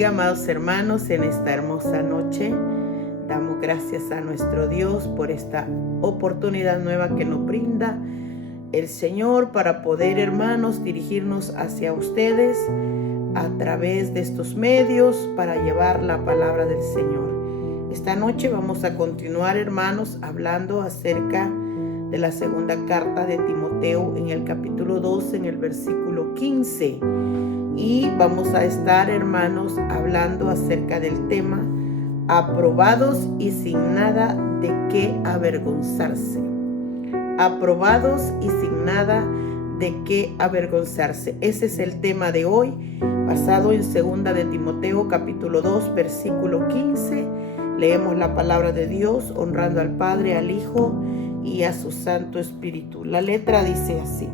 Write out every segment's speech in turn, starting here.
bendiga, amados hermanos, en esta hermosa noche. Damos gracias a nuestro Dios por esta oportunidad nueva que nos brinda el Señor para poder, hermanos, dirigirnos hacia ustedes a través de estos medios para llevar la palabra del Señor. Esta noche vamos a continuar, hermanos, hablando acerca de la segunda carta de Timoteo en el capítulo 2, en el versículo 15. Y vamos a estar, hermanos, hablando acerca del tema aprobados y sin nada de qué avergonzarse. Aprobados y sin nada de qué avergonzarse. Ese es el tema de hoy, basado en 2 de Timoteo capítulo 2, versículo 15. Leemos la palabra de Dios, honrando al Padre, al Hijo y a su Santo Espíritu. La letra dice así: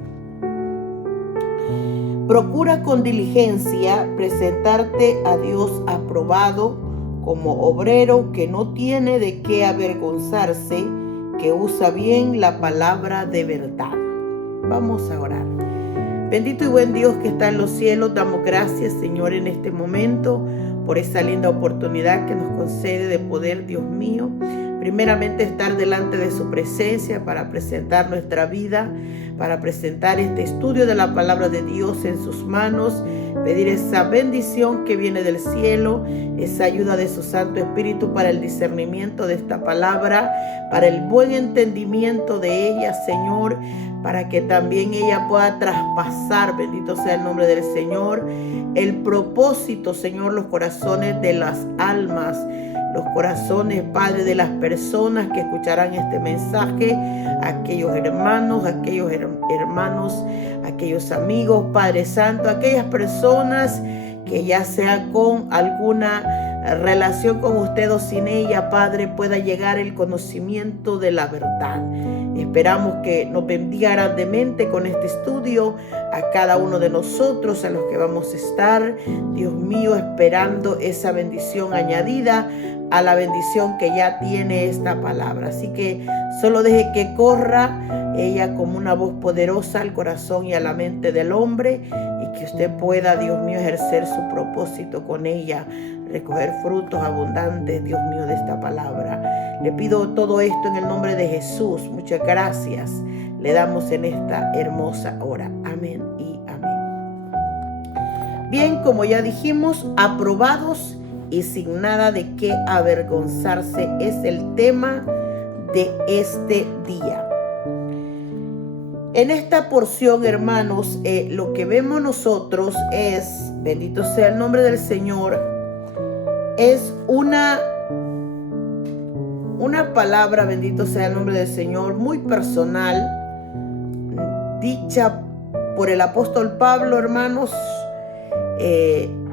procura con diligencia presentarte a Dios aprobado, como obrero que no tiene de qué avergonzarse, que usa bien la palabra de verdad. Vamos a orar. Bendito y buen Dios que está en los cielos, damos gracias, Señor, en este momento por esa linda oportunidad que nos concede de poder, Dios mío, primeramente estar delante de su presencia para presentar nuestra vida, para presentar este estudio de la palabra de Dios en sus manos, pedir esa bendición que viene del cielo, esa ayuda de su Santo Espíritu para el discernimiento de esta palabra, para el buen entendimiento de ella, Señor, para que también ella pueda traspasar, bendito sea el nombre del Señor, el propósito, Señor, los corazones de las almas, los corazones, Padre, de las personas que escucharán este mensaje, aquellos hermanos, aquellos amigos, Padre Santo, aquellas personas que ya sea con alguna relación con usted o sin ella, Padre, pueda llegar el conocimiento de la verdad. Esperamos que nos bendiga grandemente con este estudio a cada uno de nosotros, a los que vamos a estar, Dios mío, esperando esa bendición añadida a la bendición que ya tiene esta palabra. Así que solo deje que corra ella como una voz poderosa al corazón y a la mente del hombre, y que usted pueda, Dios mío, ejercer su propósito con ella, recoger frutos abundantes, Dios mío, de esta palabra. Le pido todo esto en el nombre de Jesús. Muchas gracias le damos en esta hermosa hora. Amén y amén. Bien, como ya dijimos, aprobados y sin nada de qué avergonzarse es el tema de este día. En esta porción, hermanos, lo que vemos nosotros es, bendito sea el nombre del Señor, es una palabra, bendito sea el nombre del Señor, muy personal, dicha por el apóstol Pablo, hermanos,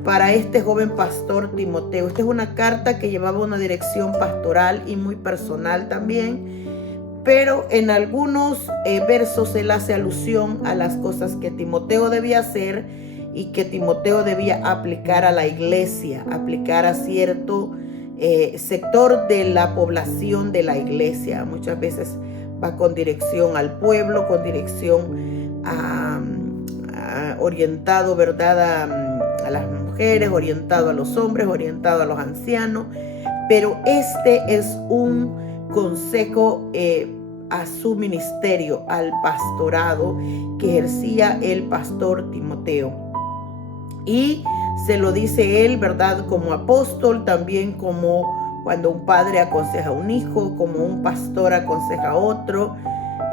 para este joven pastor Timoteo. Esta es una carta que llevaba una dirección pastoral y muy personal también, pero en algunos versos él hace alusión a las cosas que Timoteo debía hacer y que Timoteo debía aplicar a la iglesia, aplicar a cierto sector de la población de la iglesia. Muchas veces va con dirección al pueblo, con dirección orientado, ¿verdad?, a las mujeres, orientado a los hombres, orientado a los ancianos. Pero este es un consejo a su ministerio, al pastorado que ejercía el pastor Timoteo. Y se lo dice él, ¿verdad?, como apóstol, también como cuando un padre aconseja a un hijo, como un pastor aconseja a otro,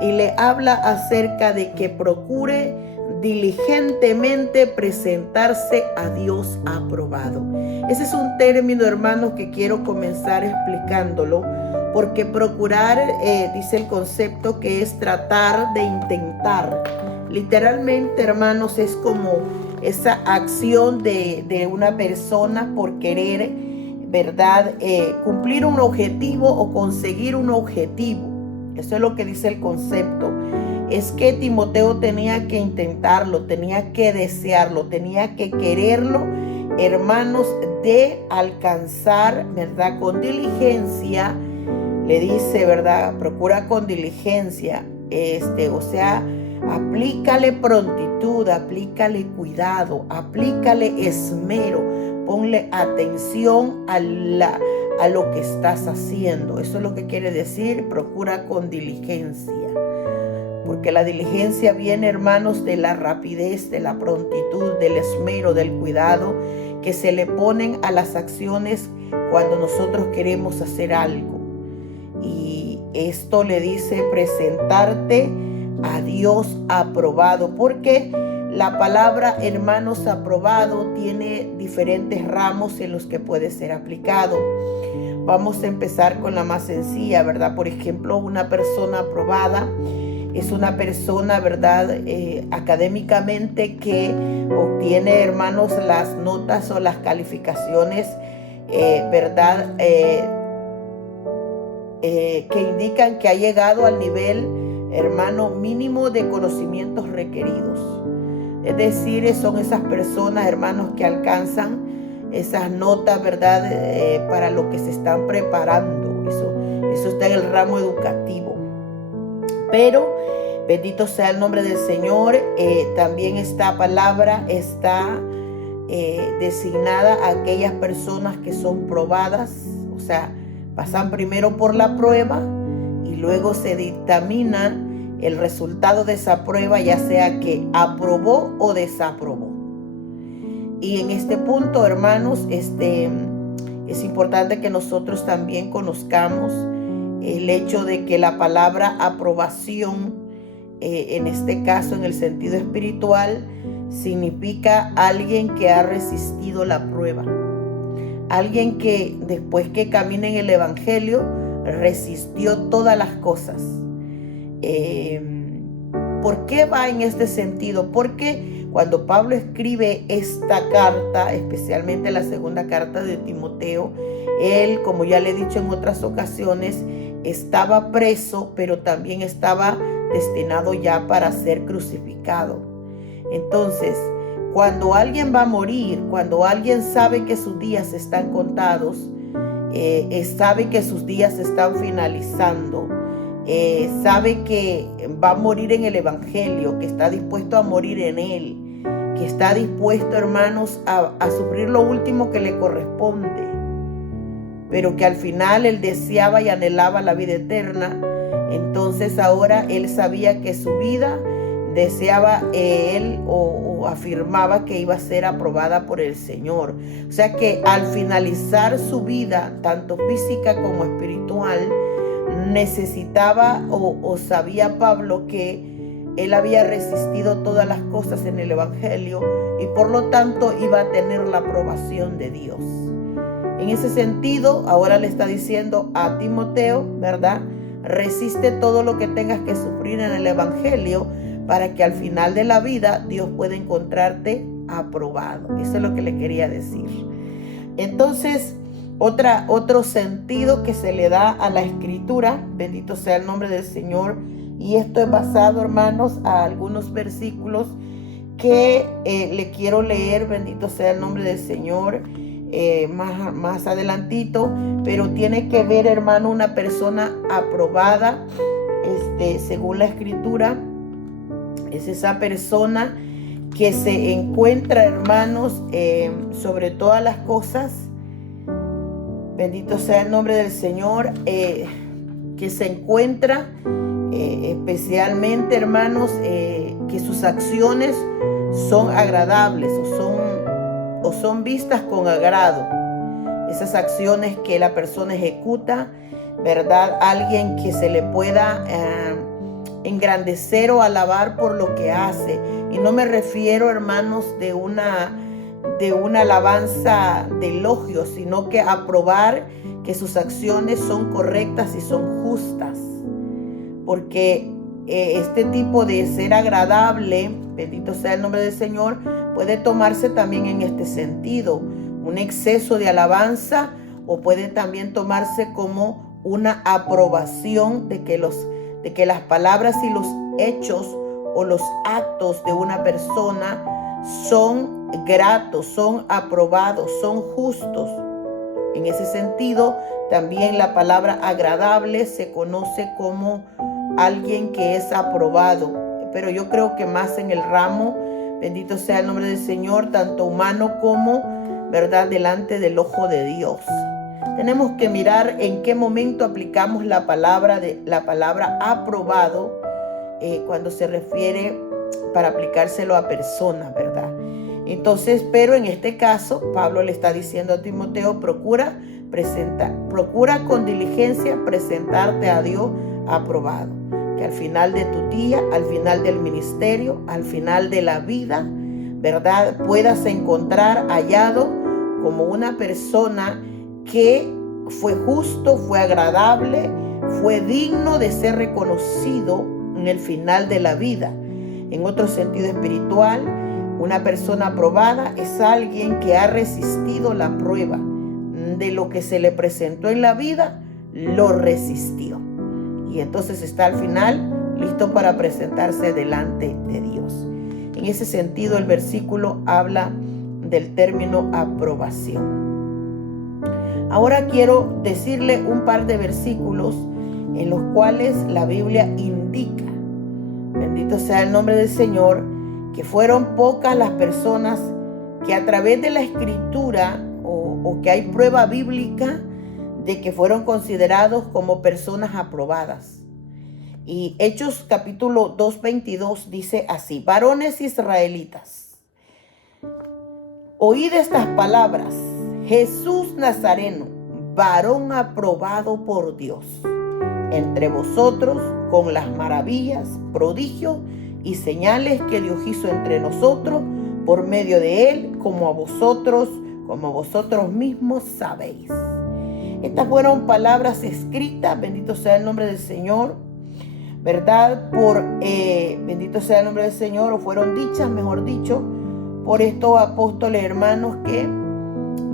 y le habla acerca de que procure diligentemente presentarse a Dios aprobado. Ese es un término, hermanos, que quiero comenzar explicándolo, porque procurar, dice el concepto, que es tratar de intentar. Literalmente, hermanos, es como esa acción de una persona por querer, ¿verdad?, cumplir un objetivo o conseguir un objetivo. Eso es lo que dice el concepto. Es que Timoteo tenía que intentarlo, tenía que desearlo, tenía que quererlo, hermanos, de alcanzar, ¿verdad?, con diligencia. Le dice, ¿verdad?, procura con diligencia, o sea, aplícale prontitud, aplícale cuidado, aplícale esmero ponle atención a lo que estás haciendo. Eso es lo que quiere decir, procura con diligencia. Porque la diligencia viene, hermanos, de la rapidez, de la prontitud, del esmero, del cuidado que se le ponen a las acciones cuando nosotros queremos hacer algo. Y esto le dice presentarte a Dios aprobado, porque la palabra, hermanos, aprobado tiene diferentes ramos en los que puede ser aplicado. Vamos a empezar con la más sencilla, ¿verdad? Por ejemplo, una persona aprobada es una persona, ¿verdad? Académicamente que obtiene, hermanos, las notas o las calificaciones, ¿verdad? Que indican que ha llegado al nivel, hermano, mínimo de conocimientos requeridos. Es decir, son esas personas, hermanos, que alcanzan esas notas, ¿verdad? Para lo que se están preparando. Eso está en el ramo educativo. Pero bendito sea el nombre del Señor. También esta palabra está designada a aquellas personas que son probadas, o sea, pasan primero por la prueba y luego se dictamina el resultado de esa prueba, ya sea que aprobó o desaprobó. Y en este punto, hermanos, es importante que nosotros también conozcamos el hecho de que la palabra aprobación, en este caso en el sentido espiritual, significa alguien que ha resistido la prueba. Alguien que después que camina en el Evangelio resistió todas las cosas. ¿Por qué va en este sentido? Porque cuando Pablo escribe esta carta, especialmente la segunda carta de Timoteo, él, como ya le he dicho en otras ocasiones, estaba preso, pero también estaba destinado ya para ser crucificado. Entonces, cuando alguien va a morir, cuando alguien sabe que sus días están contados, sabe que sus días están finalizando, sabe que va a morir en el Evangelio, que está dispuesto a morir en él, que está dispuesto, hermanos, a sufrir lo último que le corresponde, pero que al final él deseaba y anhelaba la vida eterna. Entonces ahora él sabía que su vida deseaba él o afirmaba que iba a ser aprobada por el Señor. O sea que al finalizar su vida, tanto física como espiritual, necesitaba o sabía Pablo que él había resistido todas las cosas en el Evangelio y por lo tanto iba a tener la aprobación de Dios. En ese sentido, ahora le está diciendo a Timoteo, ¿verdad? Resiste todo lo que tengas que sufrir en el Evangelio para que al final de la vida Dios pueda encontrarte aprobado. Eso es lo que le quería decir. Entonces, otro sentido que se le da a la escritura, bendito sea el nombre del Señor, y esto es basado, hermanos, a algunos versículos que le quiero leer, bendito sea el nombre del Señor, más adelantito, pero tiene que ver, hermano, una persona aprobada, según la escritura, es esa persona que se encuentra, hermanos, sobre todas las cosas, bendito sea el nombre del Señor, que se encuentra especialmente, hermanos, que sus acciones son agradables o son vistas con agrado. Esas acciones que la persona ejecuta, ¿verdad? Alguien que se le pueda engrandecer o alabar por lo que hace. Y no me refiero, hermanos, de una alabanza de elogio, sino que aprobar que sus acciones son correctas y son justas. Porque este tipo de ser agradable, bendito sea el nombre del Señor, puede tomarse también en este sentido, un exceso de alabanza, o puede también tomarse como una aprobación de que las palabras y los hechos o los actos de una persona son gratos, son aprobados, son justos. En ese sentido, también la palabra agradable se conoce como alguien que es aprobado, pero yo creo que más en el ramo, bendito sea el nombre del Señor, tanto humano como ¿verdad?, delante del ojo de Dios. Tenemos que mirar en qué momento aplicamos la palabra aprobado cuando se refiere para aplicárselo a personas, ¿verdad? Entonces, pero en este caso, Pablo le está diciendo a Timoteo, procura con diligencia presentarte a Dios aprobado. Que al final de tu día, al final del ministerio, al final de la vida, ¿verdad?, puedas encontrar hallado como una persona que fue justo, fue agradable, fue digno de ser reconocido en el final de la vida. En otro sentido espiritual, una persona aprobada es alguien que ha resistido la prueba de lo que se le presentó en la vida, lo resistió. Y entonces está al final listo para presentarse delante de Dios. En ese sentido, el versículo habla del término aprobación. Ahora quiero decirle un par de versículos en los cuales la Biblia indica, bendito sea el nombre del Señor, que fueron pocas las personas que a través de la escritura o que hay prueba bíblica de que fueron considerados como personas aprobadas. Y Hechos capítulo 2:22 dice así: varones israelitas, oíd estas palabras, Jesús Nazareno, varón aprobado por Dios, entre vosotros con las maravillas, prodigios y señales que Dios hizo entre nosotros por medio de él, como vosotros mismos sabéis. Estas fueron palabras escritas, bendito sea el nombre del Señor, ¿verdad? Bendito sea el nombre del Señor, o fueron dichas, mejor dicho, por estos apóstoles hermanos que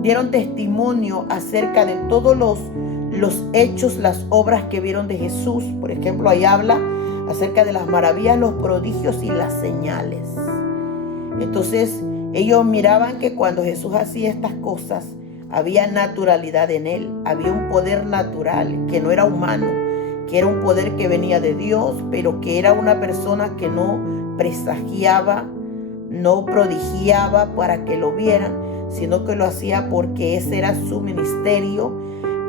dieron testimonio acerca de todos los hechos, las obras que vieron de Jesús. Por ejemplo, ahí habla acerca de las maravillas, los prodigios y las señales. Entonces, ellos miraban que cuando Jesús hacía estas cosas, había naturalidad en él, había un poder natural que no era humano, que era un poder que venía de Dios, pero que era una persona que no presagiaba, no prodigiaba para que lo vieran, sino que lo hacía porque ese era su ministerio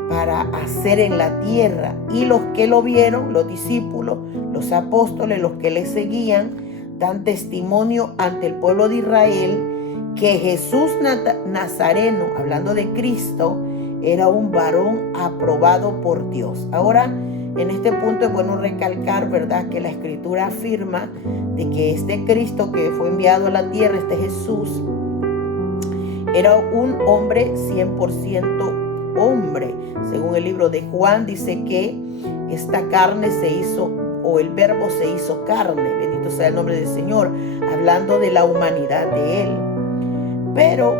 para hacer en la tierra. Y los que lo vieron, los discípulos, los apóstoles, los que le seguían, dan testimonio ante el pueblo de Israel que Jesús Nazareno, hablando de Cristo, era un varón aprobado por Dios. Ahora, en este punto es bueno recalcar, ¿verdad?, que la Escritura afirma de que este Cristo que fue enviado a la tierra, este Jesús, era un hombre 100% hombre. Según el libro de Juan, dice que esta carne se hizo, o el verbo se hizo carne, bendito sea el nombre del Señor, hablando de la humanidad de él. Pero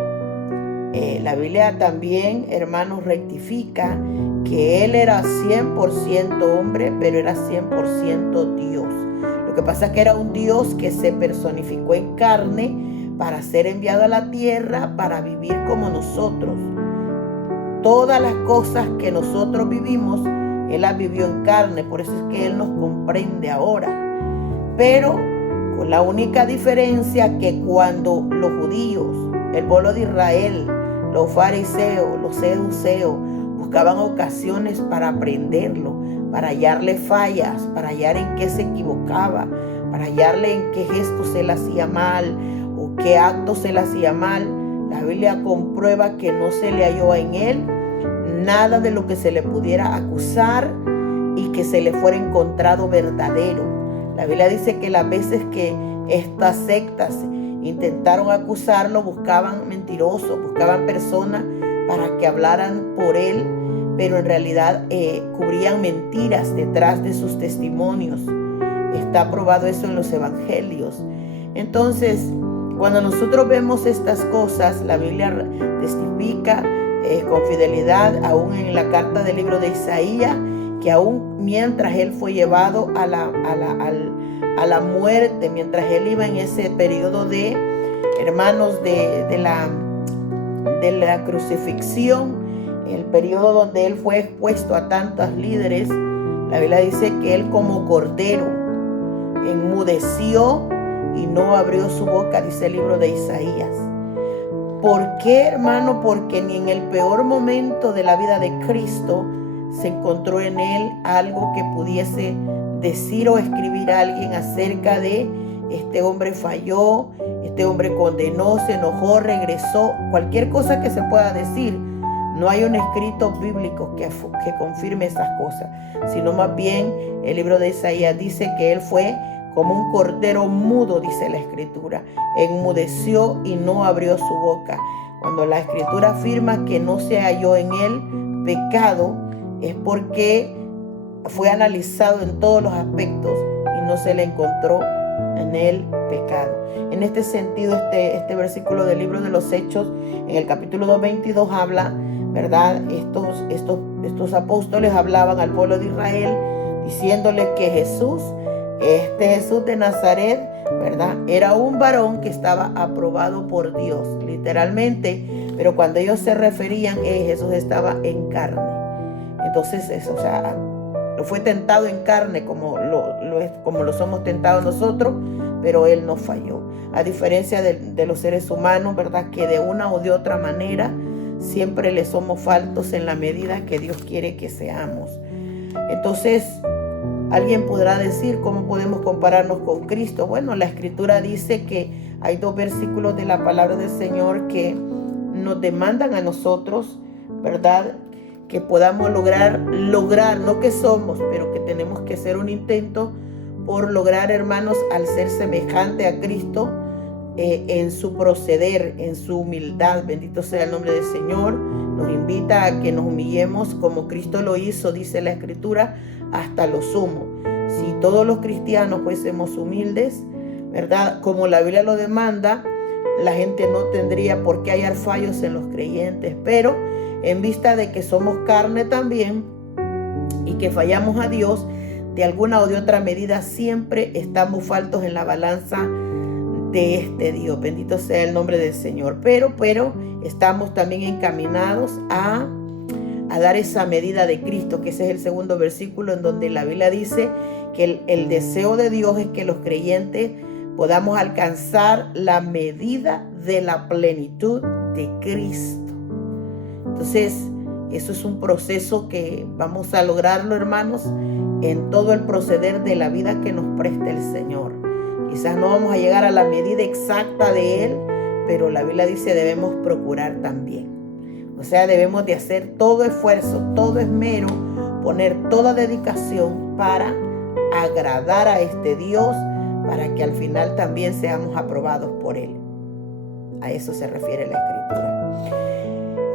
la Biblia también, hermanos, rectifica que él era 100% hombre, pero era 100% Dios. Lo que pasa es que era un Dios que se personificó en carne para ser enviado a la tierra, para vivir como nosotros. Todas las cosas que nosotros vivimos, él las vivió en carne, por eso es que él nos comprende ahora. Pero con la única diferencia que cuando los judíos, el pueblo de Israel, los fariseos, los seduceos, buscaban ocasiones para aprenderlo, para hallarle fallas, para hallar en qué se equivocaba, para hallarle en qué gestos se le hacía mal o qué actos se le hacía mal. La Biblia comprueba que no se le halló en él nada de lo que se le pudiera acusar y que se le fuera encontrado verdadero. La Biblia dice que las veces que estas sectas intentaron acusarlo, buscaban mentirosos, buscaban personas para que hablaran por él, pero en realidad cubrían mentiras detrás de sus testimonios. Está probado eso en los evangelios. Entonces, cuando nosotros vemos estas cosas, la Biblia testifica con fidelidad, aún en la carta del libro de Isaías, que aún mientras él fue llevado a la muerte, mientras él iba en ese periodo de, hermanos, de la crucifixión, el periodo donde él fue expuesto a tantos líderes, la Biblia dice que él como cordero enmudeció y no abrió su boca, dice el libro de Isaías. ¿Por qué, hermano? Porque ni en el peor momento de la vida de Cristo se encontró en él algo que pudiese decir o escribir a alguien acerca de este hombre falló, este hombre condenó, se enojó, regresó, cualquier cosa que se pueda decir. No hay un escrito bíblico que confirme esas cosas, sino más bien el libro de Isaías dice que él fue como un cordero mudo, dice la escritura, enmudeció y no abrió su boca. Cuando la escritura afirma que no se halló en él pecado, es porque fue analizado en todos los aspectos y no se le encontró en él pecado. En este sentido, este versículo del libro de los Hechos, en el capítulo 2:22 habla, ¿verdad? Estos apóstoles hablaban al pueblo de Israel diciéndole que Jesús, este Jesús de Nazaret, ¿verdad? Era un varón que estaba aprobado por Dios, literalmente, pero cuando ellos se referían, Jesús estaba en carne. Entonces, eso, o sea, fue tentado en carne como lo somos tentados nosotros, pero él no falló. A diferencia de los seres humanos, ¿verdad? Que de una o de otra manera siempre le somos faltos en la medida que Dios quiere que seamos. Entonces, alguien podrá decir, ¿cómo podemos compararnos con Cristo? Bueno, la Escritura dice que hay 2 versículos de la palabra del Señor que nos demandan a nosotros, ¿verdad? Que podamos lograr, no que somos, pero que tenemos que hacer un intento por lograr, hermanos, al ser semejante a Cristo en su proceder, en su humildad. Bendito sea el nombre del Señor. Nos invita a que nos humillemos como Cristo lo hizo, dice la Escritura, hasta lo sumo. Si todos los cristianos fuésemos humildes, ¿verdad? Como la Biblia lo demanda, la gente no tendría por qué hallar fallos en los creyentes, pero en vista de que somos carne también y que fallamos a Dios, de alguna o de otra medida siempre estamos faltos en la balanza de este Dios. Bendito sea el nombre del Señor. Pero estamos también encaminados a dar esa medida de Cristo, que ese es el segundo versículo en donde la Biblia dice que el deseo de Dios es que los creyentes podamos alcanzar la medida de la plenitud de Cristo. Entonces, eso es un proceso que vamos a lograrlo, hermanos, en todo el proceder de la vida que nos preste el Señor. Quizás no vamos a llegar a la medida exacta de Él, pero la Biblia dice debemos procurar también. O sea, debemos de hacer todo esfuerzo, todo esmero, poner toda dedicación para agradar a este Dios, para que al final también seamos aprobados por Él. A eso se refiere la Escritura.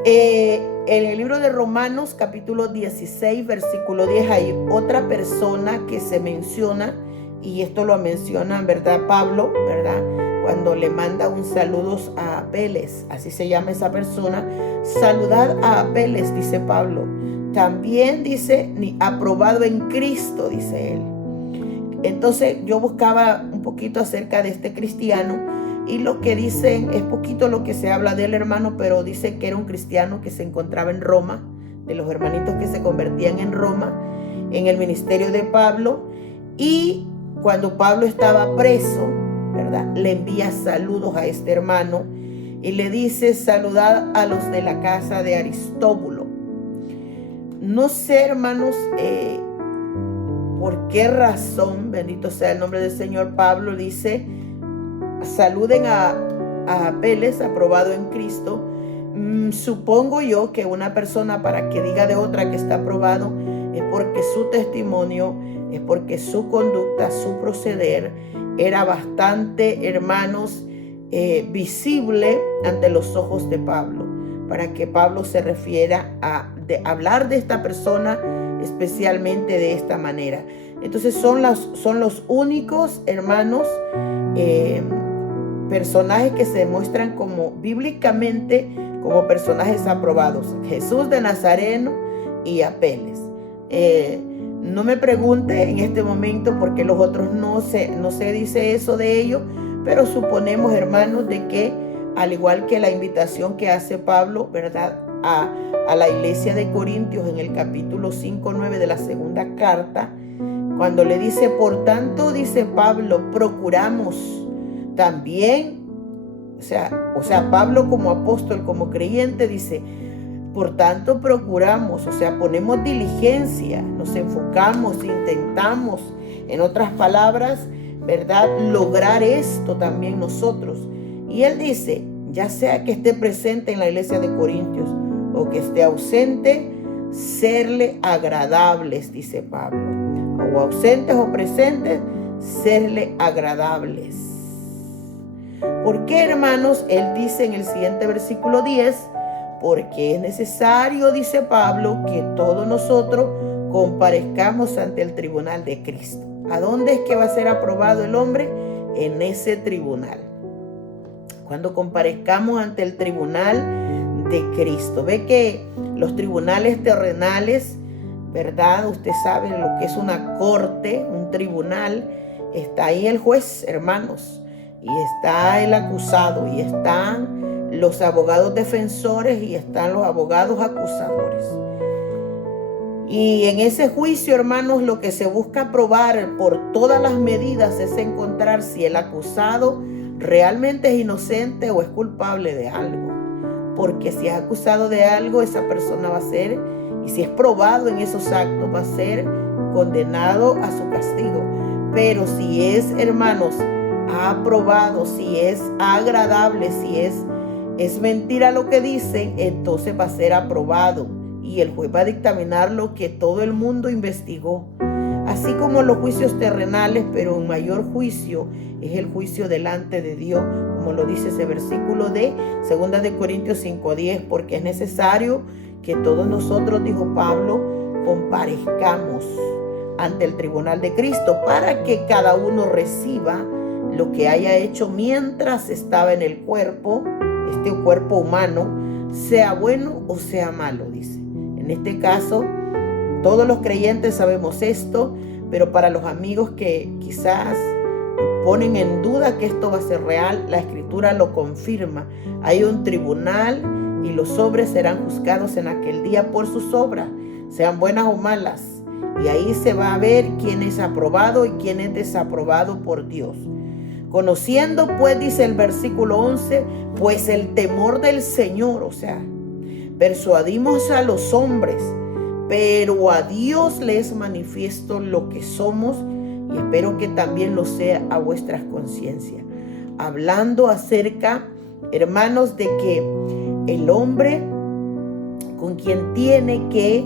En el libro de Romanos, capítulo 16, versículo 10, hay otra persona que se menciona, y esto lo menciona, ¿verdad? Pablo, ¿verdad? Cuando le manda un saludo a Apeles, así se llama esa persona. Saludad a Apeles, dice Pablo. También dice, aprobado en Cristo, dice él. Entonces yo buscaba un poquito acerca de este cristiano, y lo que dicen es poquito lo que se habla de él, hermano, pero dice que era un cristiano que se encontraba en Roma, de los hermanitos que se convertían en Roma, en el ministerio de Pablo. Y cuando Pablo estaba preso, ¿verdad?, le envía saludos a este hermano y le dice: saludad a los de la casa de Aristóbulo. No sé, hermanos, por qué razón, bendito sea el nombre del Señor, Pablo dice: saluden a Apeles, aprobado en Cristo. Supongo yo que una persona, para que diga de otra que está aprobado, es porque su testimonio, es porque su conducta, su proceder era bastante, hermanos, visible ante los ojos de Pablo, para que Pablo se refiera a hablar de esta persona especialmente de esta manera. Entonces son los únicos, hermanos, personajes que se demuestran como bíblicamente como personajes aprobados: Jesús de Nazareno y Apeles. No me pregunte en este momento por qué los otros no se dice eso de ellos, pero suponemos, hermanos, de que al igual que la invitación que hace Pablo, ¿verdad?, a la iglesia de Corintios en el capítulo 5:9 de la segunda carta, cuando le dice: por tanto, dice Pablo, procuramos también O sea, Pablo como apóstol, como creyente, dice, por tanto procuramos, o sea, ponemos diligencia, nos enfocamos, intentamos, en otras palabras, ¿verdad? Lograr esto también nosotros. Y él dice, ya sea que esté presente en la iglesia de Corintios o que esté ausente, serle agradables, dice Pablo. O ausentes o presentes, serle agradables. ¿Por qué, hermanos? Él dice en el siguiente versículo 10, porque es necesario, dice Pablo, que todos nosotros comparezcamos ante el tribunal de Cristo. ¿A dónde es que va a ser aprobado el hombre? En ese tribunal. Cuando comparezcamos ante el tribunal de Cristo. Ve que los tribunales terrenales, ¿verdad? Usted sabe lo que es una corte, un tribunal. Está ahí el juez, hermanos, y está el acusado, y están los abogados defensores, y están los abogados acusadores. Y en ese juicio, hermanos, lo que se busca probar por todas las medidas es encontrar si el acusado realmente es inocente o es culpable de algo. Porque si es acusado de algo, esa persona va a ser, y si es probado en esos actos, va a ser condenado a su castigo. Pero si es, hermanos, aprobado, si es agradable, si es mentira lo que dicen, entonces va a ser aprobado. Y el juez va a dictaminar lo que todo el mundo investigó. Así como los juicios terrenales, pero un mayor juicio es el juicio delante de Dios, como lo dice ese versículo de 2 de Corintios 5:10, porque es necesario que todos nosotros, dijo Pablo, comparezcamos ante el tribunal de Cristo para que cada uno reciba lo que haya hecho mientras estaba en el cuerpo, este cuerpo humano, sea bueno o sea malo, dice. En este caso, todos los creyentes sabemos esto, pero para los amigos que quizás ponen en duda que esto va a ser real, la Escritura lo confirma. Hay un tribunal y los hombres serán juzgados en aquel día por sus obras, sean buenas o malas. Y ahí se va a ver quién es aprobado y quién es desaprobado por Dios. Conociendo, pues, dice el versículo 11, pues el temor del Señor, o sea, persuadimos a los hombres, pero a Dios le es manifiesto lo que somos, y espero que también lo sea a vuestras conciencias. Hablando acerca, hermanos, de que el hombre con quien tiene que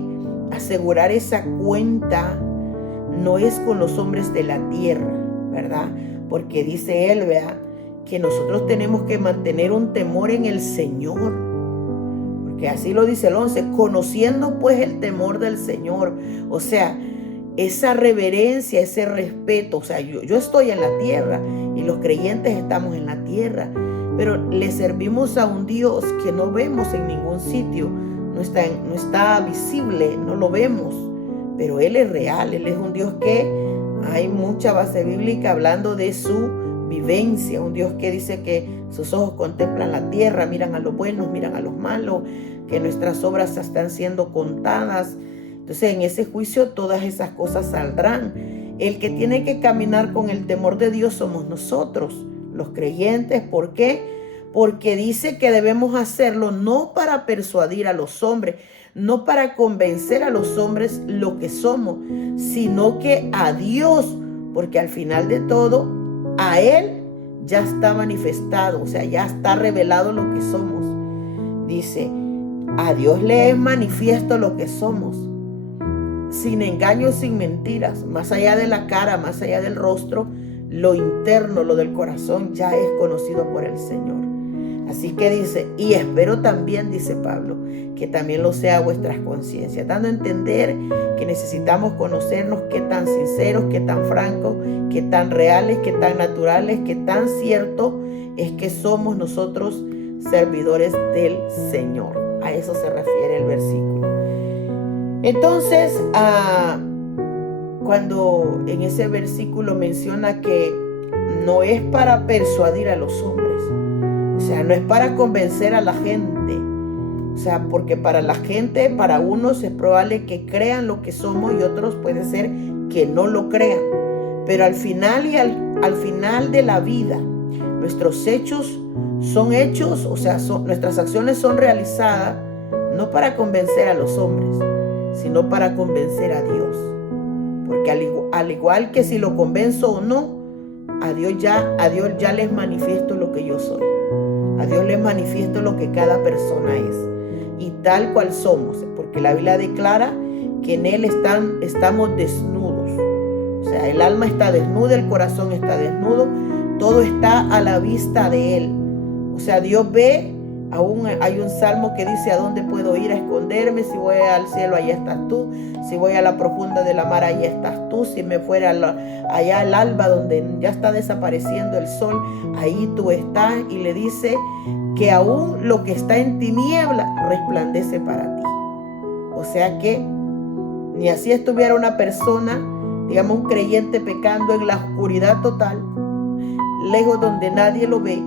asegurar esa cuenta no es con los hombres de la tierra, ¿verdad? Porque dice él, ¿verdad?, que nosotros tenemos que mantener un temor en el Señor. Que así lo dice el 11, conociendo pues el temor del Señor, o sea, esa reverencia, ese respeto. O sea, yo estoy en la tierra y los creyentes estamos en la tierra, pero le servimos a un Dios que no vemos en ningún sitio, no está visible, no lo vemos, pero Él es real, Él es un Dios que hay mucha base bíblica hablando de su vivencia, un Dios que dice que sus ojos contemplan la tierra, miran a los buenos, miran a los malos, que nuestras obras están siendo contadas. Entonces en ese juicio todas esas cosas saldrán. El que tiene que caminar con el temor de Dios somos nosotros, los creyentes. ¿Por qué? Porque dice que debemos hacerlo no para persuadir a los hombres, no para convencer a los hombres lo que somos, sino que a Dios, porque al final de todo, a Él ya está manifestado, o sea, ya está revelado lo que somos. Dice, a Dios le es manifiesto lo que somos, sin engaños, sin mentiras, más allá de la cara, más allá del rostro, lo interno, lo del corazón ya es conocido por el Señor. Así que dice, y espero también, dice Pablo, que también lo sea vuestras conciencias, dando a entender que necesitamos conocernos qué tan sinceros, qué tan francos, qué tan reales, qué tan naturales, qué tan cierto es que somos nosotros servidores del Señor. A eso se refiere el versículo. Entonces, cuando en ese versículo menciona que no es para persuadir a los hombres, o sea, no es para convencer a la gente, o sea, porque para la gente, para unos es probable que crean lo que somos y otros puede ser que no lo crean, pero al final y al final de la vida, nuestros hechos son hechos, o sea, nuestras acciones son realizadas no para convencer a los hombres, sino para convencer a Dios. Porque al igual que si lo convenzo o no, a Dios ya les manifiesto lo que yo soy. A Dios les manifiesto lo que cada persona es. Y tal cual somos. Porque la Biblia declara que en Él estamos desnudos. O sea, el alma está desnuda, el corazón está desnudo. Todo está a la vista de Él. O sea, Dios ve. Aún hay un salmo que dice: ¿a dónde puedo ir a esconderme? Si voy al cielo, allá estás tú. Si voy a la profunda de la mar, allá estás tú. Si me fuera allá al alba, donde ya está desapareciendo el sol, ahí tú estás. Y le dice que aún lo que está en tiniebla resplandece para ti. O sea que ni así estuviera una persona, digamos un creyente, pecando en la oscuridad total, lejos donde nadie lo ve,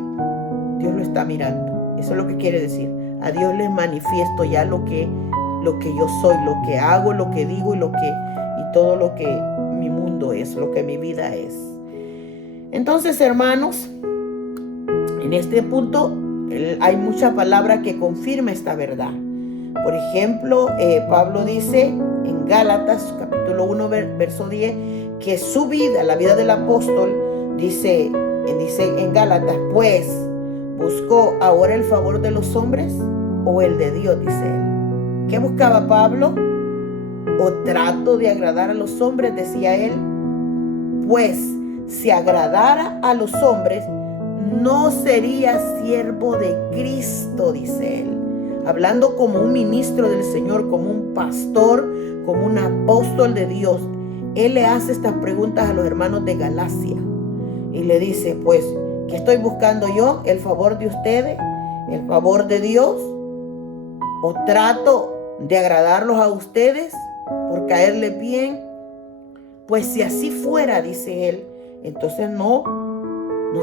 Dios lo está mirando. Eso es lo que quiere decir. A Dios les manifiesto ya lo que yo soy, lo que hago, lo que digo y todo lo que mi mundo es, lo que mi vida es. Entonces, hermanos, en este punto hay mucha palabra que confirma esta verdad. Por ejemplo, Pablo dice en Gálatas capítulo 1 verso 10 que su vida, la vida del apóstol, dice en Gálatas, pues ¿buscó ahora el favor de los hombres o el de Dios?, dice él. ¿Qué buscaba Pablo? ¿O trato de agradar a los hombres?, decía él. Pues si agradara a los hombres, no sería siervo de Cristo, dice él. Hablando como un ministro del Señor, como un pastor, como un apóstol de Dios. Él le hace estas preguntas a los hermanos de Galacia. Y le dice, pues, ¿qué estoy buscando yo? ¿El favor de ustedes? ¿El favor de Dios? ¿O trato de agradarlos a ustedes por caerles bien? Pues si así fuera, dice él, entonces no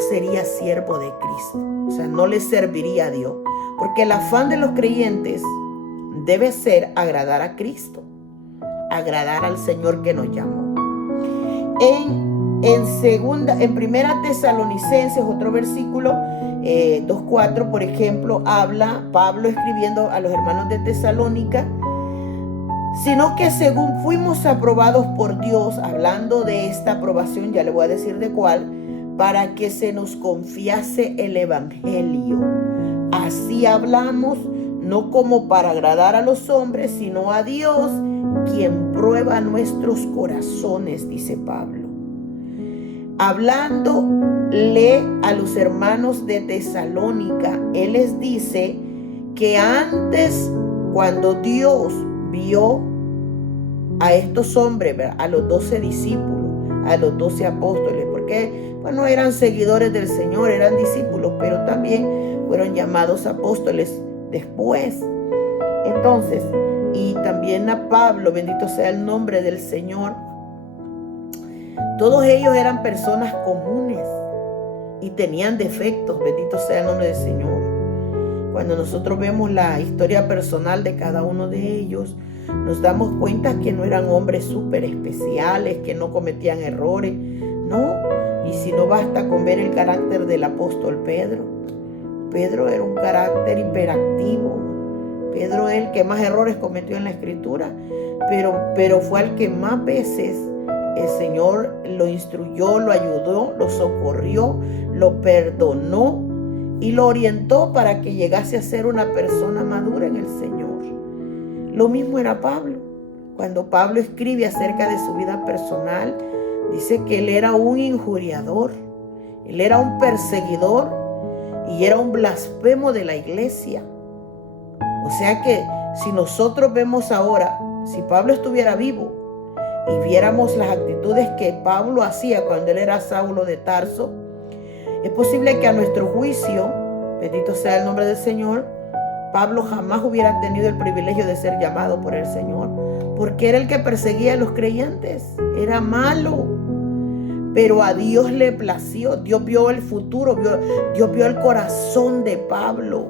sería siervo de Cristo. O sea, no le serviría a Dios. Porque el afán de los creyentes debe ser agradar a Cristo, agradar al Señor que nos llamó. En Primera Tesalonicenses, otro versículo, 2:4, por ejemplo, habla Pablo escribiendo a los hermanos de Tesalónica, sino que según fuimos aprobados por Dios, hablando de esta aprobación, ya le voy a decir de cuál, para que se nos confiase el evangelio. Así hablamos, no como para agradar a los hombres, sino a Dios, quien prueba nuestros corazones, dice Pablo. Hablándole a los hermanos de Tesalónica, él les dice que antes, cuando Dios vio a estos hombres, a los 12 discípulos, a los 12 apóstoles, porque no eran seguidores del Señor, eran discípulos, pero también fueron llamados apóstoles después. Entonces, y también a Pablo, bendito sea el nombre del Señor, todos ellos eran personas comunes y tenían defectos, bendito sea el nombre del Señor. Cuando nosotros vemos la historia personal de cada uno de ellos, nos damos cuenta que no eran hombres súper especiales, que no cometían errores, no. Y si no basta con ver el carácter del apóstol Pedro. Pedro era un carácter hiperactivo. Pedro es el que más errores cometió en la Escritura, pero fue el que más veces el Señor lo instruyó, lo ayudó, lo socorrió, lo perdonó y lo orientó para que llegase a ser una persona madura en el Señor. Lo mismo era Pablo. Cuando Pablo escribe acerca de su vida personal, dice que él era un injuriador, él era un perseguidor y era un blasfemo de la iglesia. O sea que si nosotros vemos ahora, si Pablo estuviera vivo y viéramos las actitudes que Pablo hacía cuando él era Saulo de Tarso, es posible que a nuestro juicio, bendito sea el nombre del Señor, Pablo jamás hubiera tenido el privilegio de ser llamado por el Señor, porque era el que perseguía a los creyentes, era malo. Pero a Dios le plació, Dios vio el futuro, Dios vio el corazón de Pablo,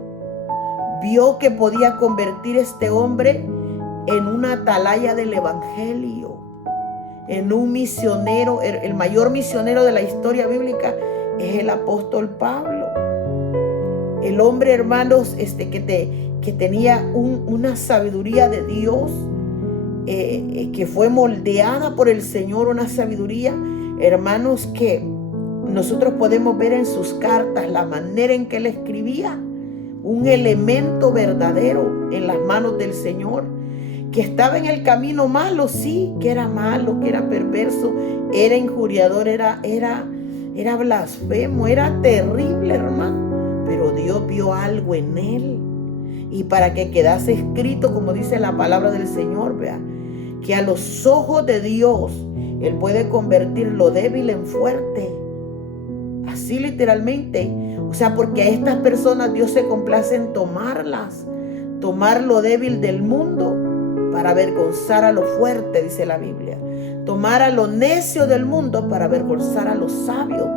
vio que podía convertir este hombre en una atalaya del evangelio, en un misionero. El mayor misionero de la historia bíblica es el apóstol Pablo. el hombre, hermanos, que tenía una sabiduría de Dios, que fue moldeada por el Señor, una sabiduría, hermanos, que nosotros podemos ver en sus cartas la manera en que él escribía, un elemento verdadero en las manos del Señor, que estaba en el camino malo, sí, que era malo, que era perverso, era injuriador, era blasfemo, era terrible, hermano, pero Dios vio algo en él, y para que quedase escrito, como dice la palabra del Señor, vea, que a los ojos de Dios él puede convertir lo débil en fuerte, así literalmente. O sea, porque a estas personas Dios se complace en tomar lo débil del mundo para avergonzar a lo fuerte, dice la Biblia. Tomar a lo necio del mundo para avergonzar a lo sabio.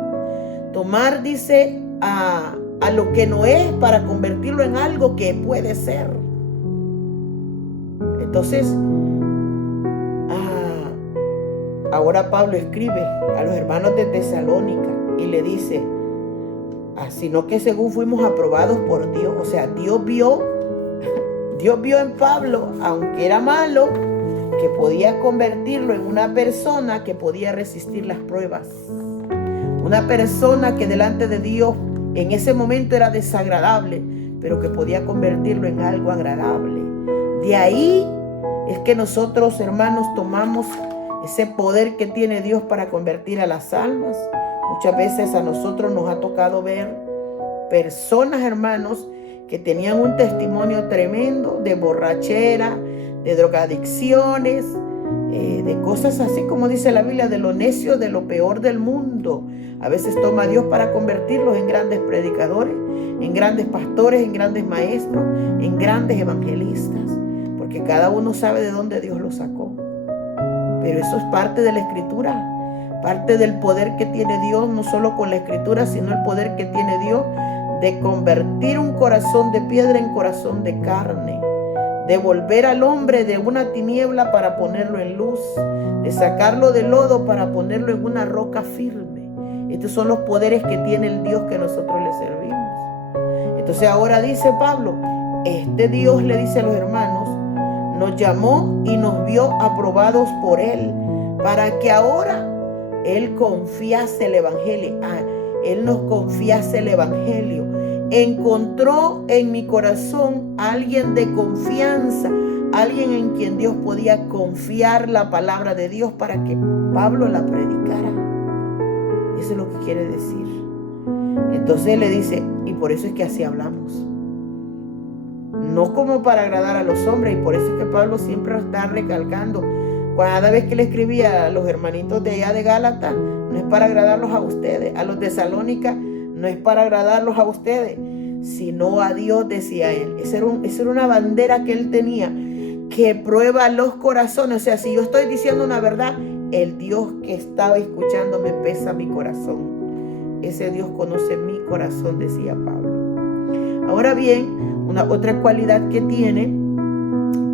Tomar, dice, a lo que no es para convertirlo en algo que puede ser. Entonces, ahora Pablo escribe a los hermanos de Tesalónica y le dice, sino que según fuimos aprobados por Dios. O sea, Dios vio en Pablo, aunque era malo, que podía convertirlo en una persona que podía resistir las pruebas. Una persona que delante de Dios en ese momento era desagradable, pero que podía convertirlo en algo agradable. De ahí es que nosotros, hermanos, tomamos ese poder que tiene Dios para convertir a las almas. Muchas veces a nosotros nos ha tocado ver personas, hermanos, que tenían un testimonio tremendo de borrachera, de drogadicciones, de cosas así como dice la Biblia, de lo necio, de lo peor del mundo. A veces toma a Dios para convertirlos en grandes predicadores, en grandes pastores, en grandes maestros, en grandes evangelistas, porque cada uno sabe de dónde Dios los sacó. Pero eso es parte de la Escritura, parte del poder que tiene Dios, no solo con la Escritura, sino el poder que tiene Dios de convertir un corazón de piedra en corazón de carne, de volver al hombre de una tiniebla para ponerlo en luz, de sacarlo del lodo para ponerlo en una roca firme. Estos son los poderes que tiene el Dios que nosotros le servimos. Entonces ahora dice Pablo, este Dios, le dice a los hermanos, nos llamó y nos vio aprobados por Él, para que ahora Él confiase el Evangelio. Él nos confiase el Evangelio. Encontró en mi corazón a alguien de confianza, alguien en quien Dios podía confiar la palabra de Dios para que Pablo la predicara. Eso es lo que quiere decir. Entonces él le dice, y por eso es que así hablamos. No como para agradar a los hombres, y por eso es que Pablo siempre está recalcando. Cada vez que le escribía a los hermanitos de allá de Gálatas, no es para agradarlos a ustedes. A los de Tesalónica, no es para agradarlos a ustedes, sino a Dios, decía él. Esa era una bandera que él tenía, que prueba los corazones. O sea, si yo estoy diciendo una verdad, el Dios que estaba escuchándome pesa mi corazón. Ese Dios conoce mi corazón, decía Pablo. Ahora bien, otra cualidad que tiene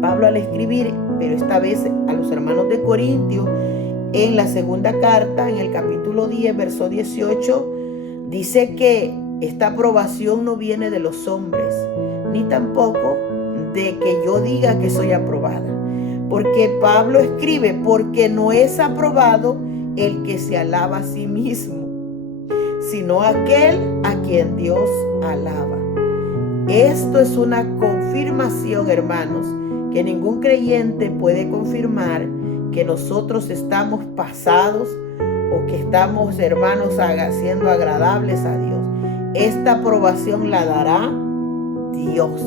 Pablo al escribir, pero esta vez a los hermanos de Corintios, en la segunda carta, en el capítulo 10, verso 18, dice que esta aprobación no viene de los hombres, ni tampoco de que yo diga que soy aprobada. Porque Pablo escribe, porque no es aprobado el que se alaba a sí mismo, sino aquel a quien Dios alaba. Esto es una confirmación, hermanos, que ningún creyente puede confirmar que nosotros estamos pasados o que estamos, hermanos, siendo agradables a Dios. Esta aprobación la dará Dios.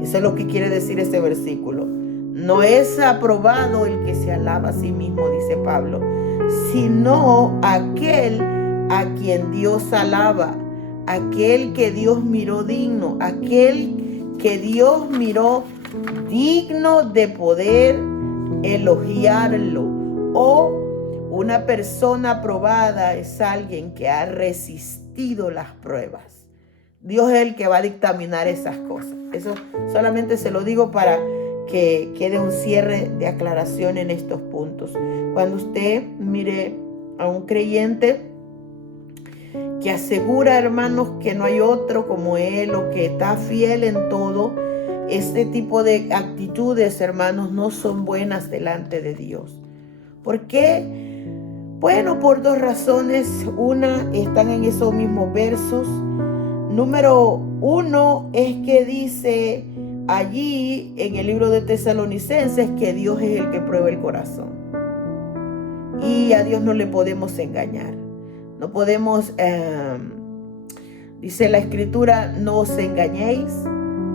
Eso es lo que quiere decir este versículo. No es aprobado el que se alaba a sí mismo, dice Pablo, sino aquel a quien Dios alaba, aquel que Dios miró digno, aquel que Dios miró digno de poder elogiarlo. O una persona aprobada es alguien que ha resistido las pruebas. Dios es el que va a dictaminar esas cosas. Eso solamente se lo digo para que quede un cierre de aclaración en estos puntos. Cuando usted mire a un creyente, que asegura, hermanos, que no hay otro como Él o que está fiel en todo. Este tipo de actitudes, hermanos, no son buenas delante de Dios. ¿Por qué? Bueno, por dos razones. Una, están en esos mismos versos. Número uno es que dice allí en el libro de Tesalonicenses que Dios es el que prueba el corazón. Y a Dios no le podemos engañar. No podemos, dice la Escritura, no os engañéis.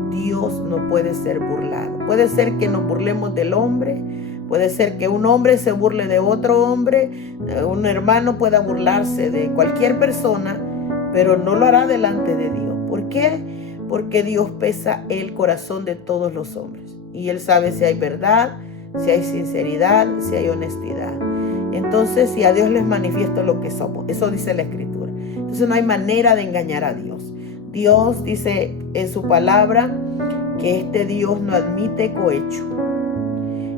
Dios no puede ser burlado. Puede ser que nos burlemos del hombre. Puede ser que un hombre se burle de otro hombre. Un hermano pueda burlarse de cualquier persona, pero no lo hará delante de Dios. ¿Por qué? Porque Dios pesa el corazón de todos los hombres. Y Él sabe si hay verdad, si hay sinceridad, si hay honestidad. Entonces, si a Dios les manifiesto lo que somos. Eso dice la Escritura. Entonces no hay manera de engañar a Dios. Dios dice en su palabra que este Dios no admite cohecho.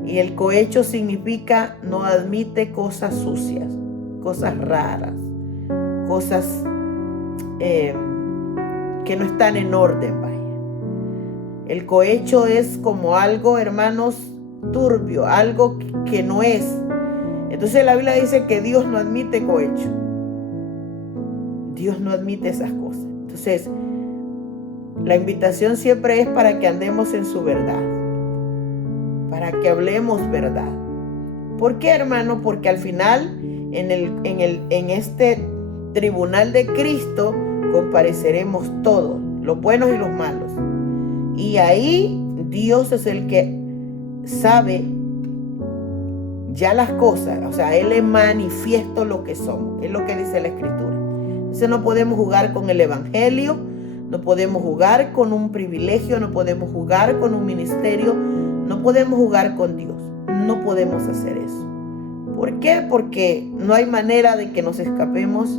Y el cohecho significa no admite cosas sucias, cosas raras, cosas que no están en orden, vaya. El cohecho es como algo, hermanos, turbio, algo que no es. Entonces la Biblia dice que Dios no admite cohecho. Dios no admite esas cosas. Entonces, la invitación siempre es para que andemos en su verdad, para que hablemos verdad. ¿Por qué, hermano? Porque al final, en este tribunal de Cristo, compareceremos todos, los buenos y los malos. Y ahí Dios es el que sabe ya las cosas, o sea, Él le manifiesto lo que somos, es lo que dice la Escritura. Entonces no podemos jugar con el Evangelio, no podemos jugar con un privilegio, no podemos jugar con un ministerio, no podemos jugar con Dios, no podemos hacer eso. ¿Por qué? Porque no hay manera de que nos escapemos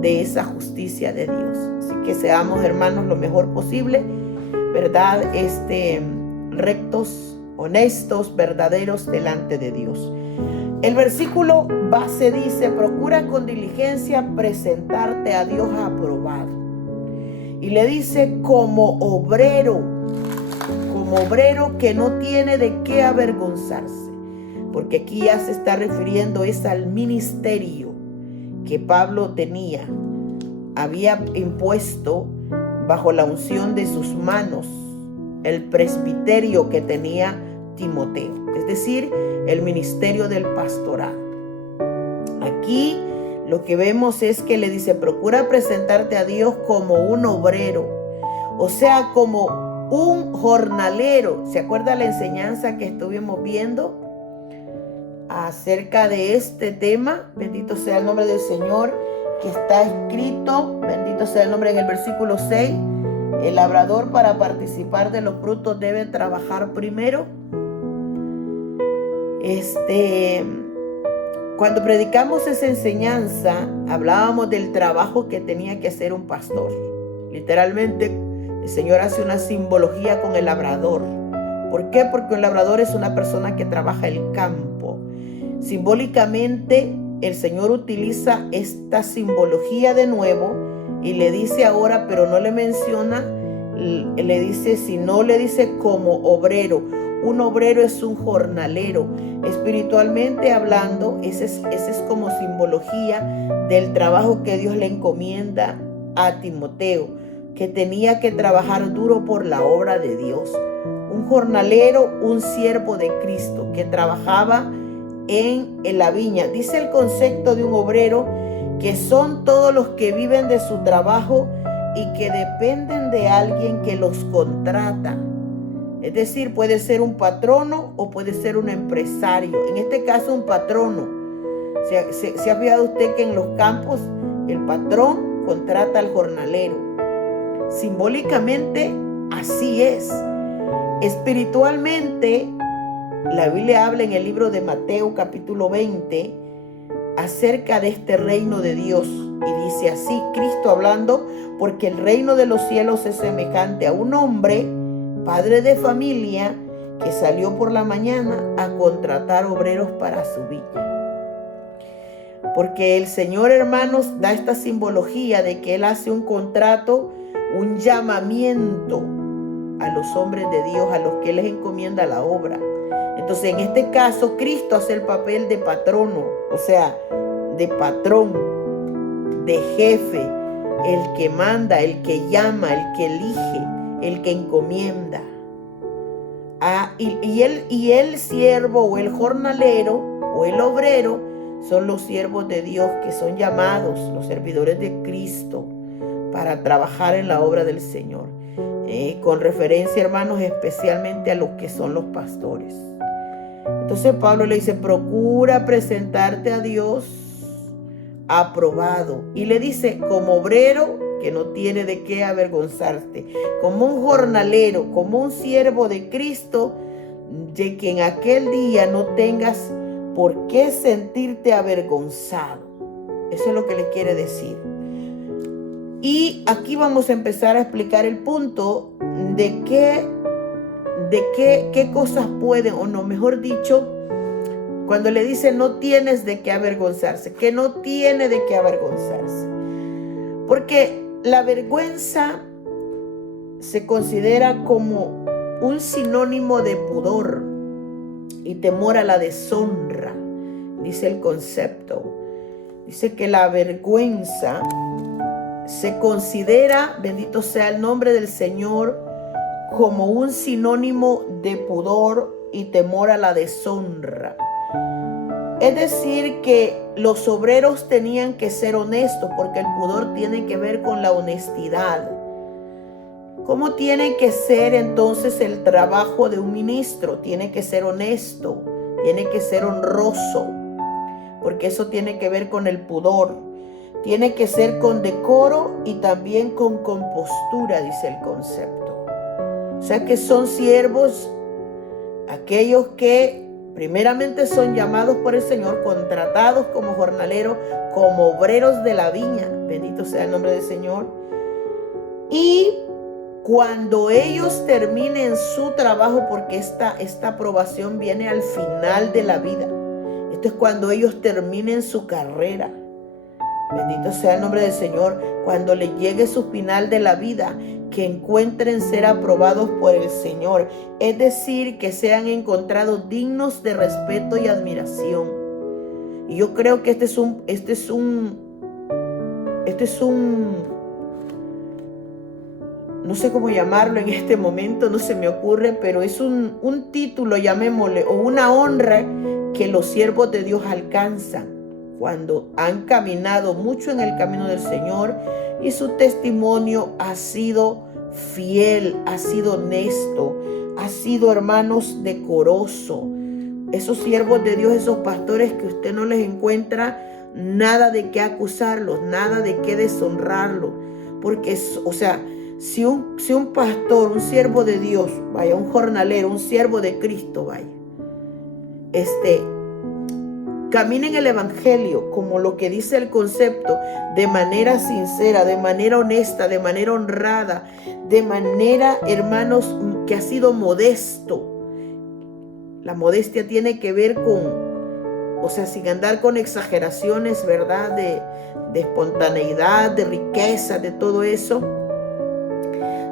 de esa justicia de Dios. Así que seamos, hermanos, lo mejor posible, ¿verdad? Rectos, honestos, verdaderos delante de Dios. El versículo base dice: procura con diligencia presentarte a Dios aprobado. Y le dice como obrero que no tiene de qué avergonzarse. Porque aquí ya se está refiriendo es al ministerio que Pablo tenía. Había impuesto bajo la unción de sus manos el presbiterio que tenía Timoteo, es decir, el ministerio del pastorado. Aquí lo que vemos es que le dice: procura presentarte a Dios como un obrero, o sea, como un jornalero. ¿Se acuerda la enseñanza que estuvimos viendo acerca de este tema? Bendito sea el nombre del Señor, que está escrito, bendito sea el nombre, en el versículo 6, el labrador para participar de los frutos debe trabajar primero. Cuando predicamos esa enseñanza, hablábamos del trabajo que tenía que hacer un pastor. Literalmente, el Señor hace una simbología con el labrador. ¿Por qué? Porque un labrador es una persona que trabaja el campo. Simbólicamente, el Señor utiliza esta simbología de nuevo y le dice ahora, pero no le menciona, le dice, sino le dice como obrero. Un obrero es un jornalero. Espiritualmente hablando, ese es como simbología del trabajo que Dios le encomienda a Timoteo, que tenía que trabajar duro por la obra de Dios. Un jornalero, un siervo de Cristo que trabajaba en la viña. Dice el concepto de un obrero que son todos los que viven de su trabajo y que dependen de alguien que los contrata. Es decir, puede ser un patrono o puede ser un empresario. En este caso, un patrono. ¿Se ha fijado usted que en los campos el patrón contrata al jornalero? Simbólicamente, así es. Espiritualmente, la Biblia habla en el libro de Mateo capítulo 20 acerca de este reino de Dios. Y dice así, Cristo hablando: porque el reino de los cielos es semejante a un hombre, padre de familia, que salió por la mañana a contratar obreros para su viña. Porque el Señor, hermanos, da esta simbología de que Él hace un contrato, un llamamiento a los hombres de Dios, a los que Él les encomienda la obra. Entonces, en este caso, Cristo hace el papel de patrono, o sea, de patrón, de jefe, el que manda, el que llama, el que elige, el que encomienda. Y el siervo o el jornalero o el obrero son los siervos de Dios que son llamados, los servidores de Cristo, para trabajar en la obra del Señor. Con referencia, hermanos, especialmente a los que son los pastores. Entonces Pablo le dice, procura presentarte a Dios aprobado. Y le dice, como obrero que no tiene de qué avergonzarte, como un jornalero, como un siervo de Cristo, de que en aquel día no tengas por qué sentirte avergonzado. Eso es lo que le quiere decir. Y aquí vamos a empezar a explicar el punto de qué cosas pueden, o no, mejor dicho, cuando le dice no tienes de qué avergonzarse, que no tiene de qué avergonzarse. Porque la vergüenza se considera como un sinónimo de pudor y temor a la deshonra, dice el concepto. Dice que la vergüenza se considera, bendito sea el nombre del Señor, como un sinónimo de pudor y temor a la deshonra. Es decir, que los obreros tenían que ser honestos, porque el pudor tiene que ver con la honestidad. ¿Cómo tiene que ser entonces el trabajo de un ministro? Tiene que ser honesto, tiene que ser honroso, porque eso tiene que ver con el pudor. Tiene que ser con decoro y también con compostura, dice el concepto. O sea que son siervos aquellos que primeramente son llamados por el Señor, contratados como jornaleros, como obreros de la viña. Bendito sea el nombre del Señor. Y cuando ellos terminen su trabajo, porque esta aprobación viene al final de la vida. Esto es cuando ellos terminen su carrera. Bendito sea el nombre del Señor. Cuando les llegue su final de la vida, que encuentren ser aprobados por el Señor. Es decir, que sean encontrados dignos de respeto y admiración. Y yo creo que este es un no sé cómo llamarlo en este momento, no se me ocurre, pero es un título, llamémosle, o una honra que los siervos de Dios alcanzan cuando han caminado mucho en el camino del Señor y su testimonio ha sido fiel, ha sido honesto, ha sido, hermanos, decoroso. Esos siervos de Dios, esos pastores que usted no les encuentra nada de qué acusarlos, nada de qué deshonrarlos, porque, o sea, si un pastor, un siervo de Dios, vaya, un jornalero, un siervo de Cristo, vaya, camina en el evangelio como lo que dice el concepto, de manera sincera, de manera honesta, de manera honrada, de manera, hermanos, que ha sido modesto. La modestia tiene que ver con, o sea, sin andar con exageraciones, ¿verdad? De espontaneidad, de riqueza, de todo eso.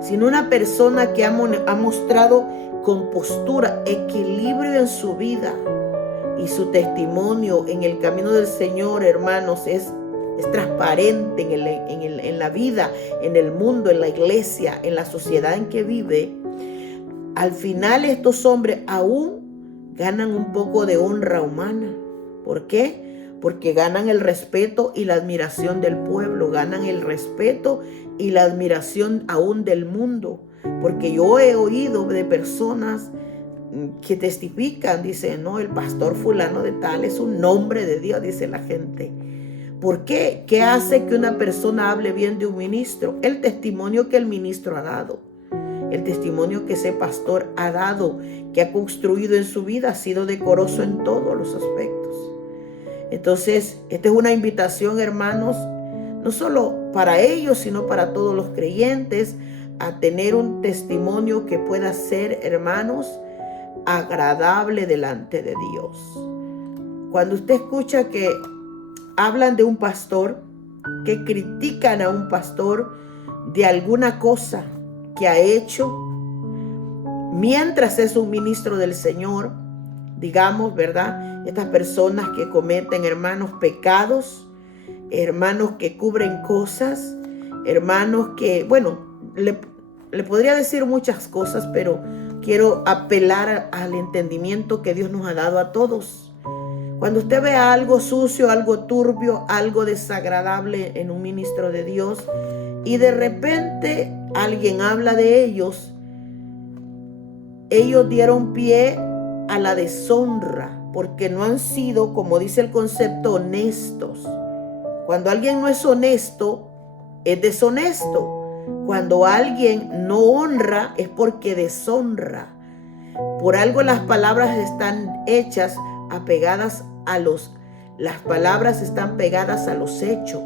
Sino una persona que ha mostrado compostura, equilibrio en su vida. Y su testimonio en el camino del Señor, hermanos, es transparente en la vida, en el mundo, en la iglesia, en la sociedad en que vive. Al final estos hombres aún ganan un poco de honra humana. ¿Por qué? Porque ganan el respeto y la admiración del pueblo, ganan el respeto y la admiración aún del mundo. Porque yo he oído de personas que testifican, dice, no, el pastor fulano de tal es un hombre de Dios, dice la gente. ¿Por qué? ¿Qué hace que una persona hable bien de un ministro? El testimonio que el ministro ha dado, el testimonio que ese pastor ha dado, que ha construido en su vida, ha sido decoroso en todos los aspectos. Entonces, esta es una invitación, hermanos, no solo para ellos, sino para todos los creyentes, a tener un testimonio que pueda ser, hermanos, agradable delante de Dios. Cuando usted escucha que hablan de un pastor, que critican a un pastor de alguna cosa que ha hecho mientras es un ministro del Señor, digamos, ¿verdad? Estas personas que cometen, hermanos, pecados, hermanos que cubren cosas, hermanos que, bueno, le podría decir muchas cosas, pero quiero apelar al entendimiento que Dios nos ha dado a todos. Cuando usted vea algo sucio, algo turbio, algo desagradable en un ministro de Dios y de repente alguien habla de ellos dieron pie a la deshonra porque no han sido, como dice el concepto, honestos. Cuando alguien no es honesto, es deshonesto. Cuando alguien no honra, es porque deshonra. Por algo las palabras están hechas apegadas las palabras están pegadas a los hechos.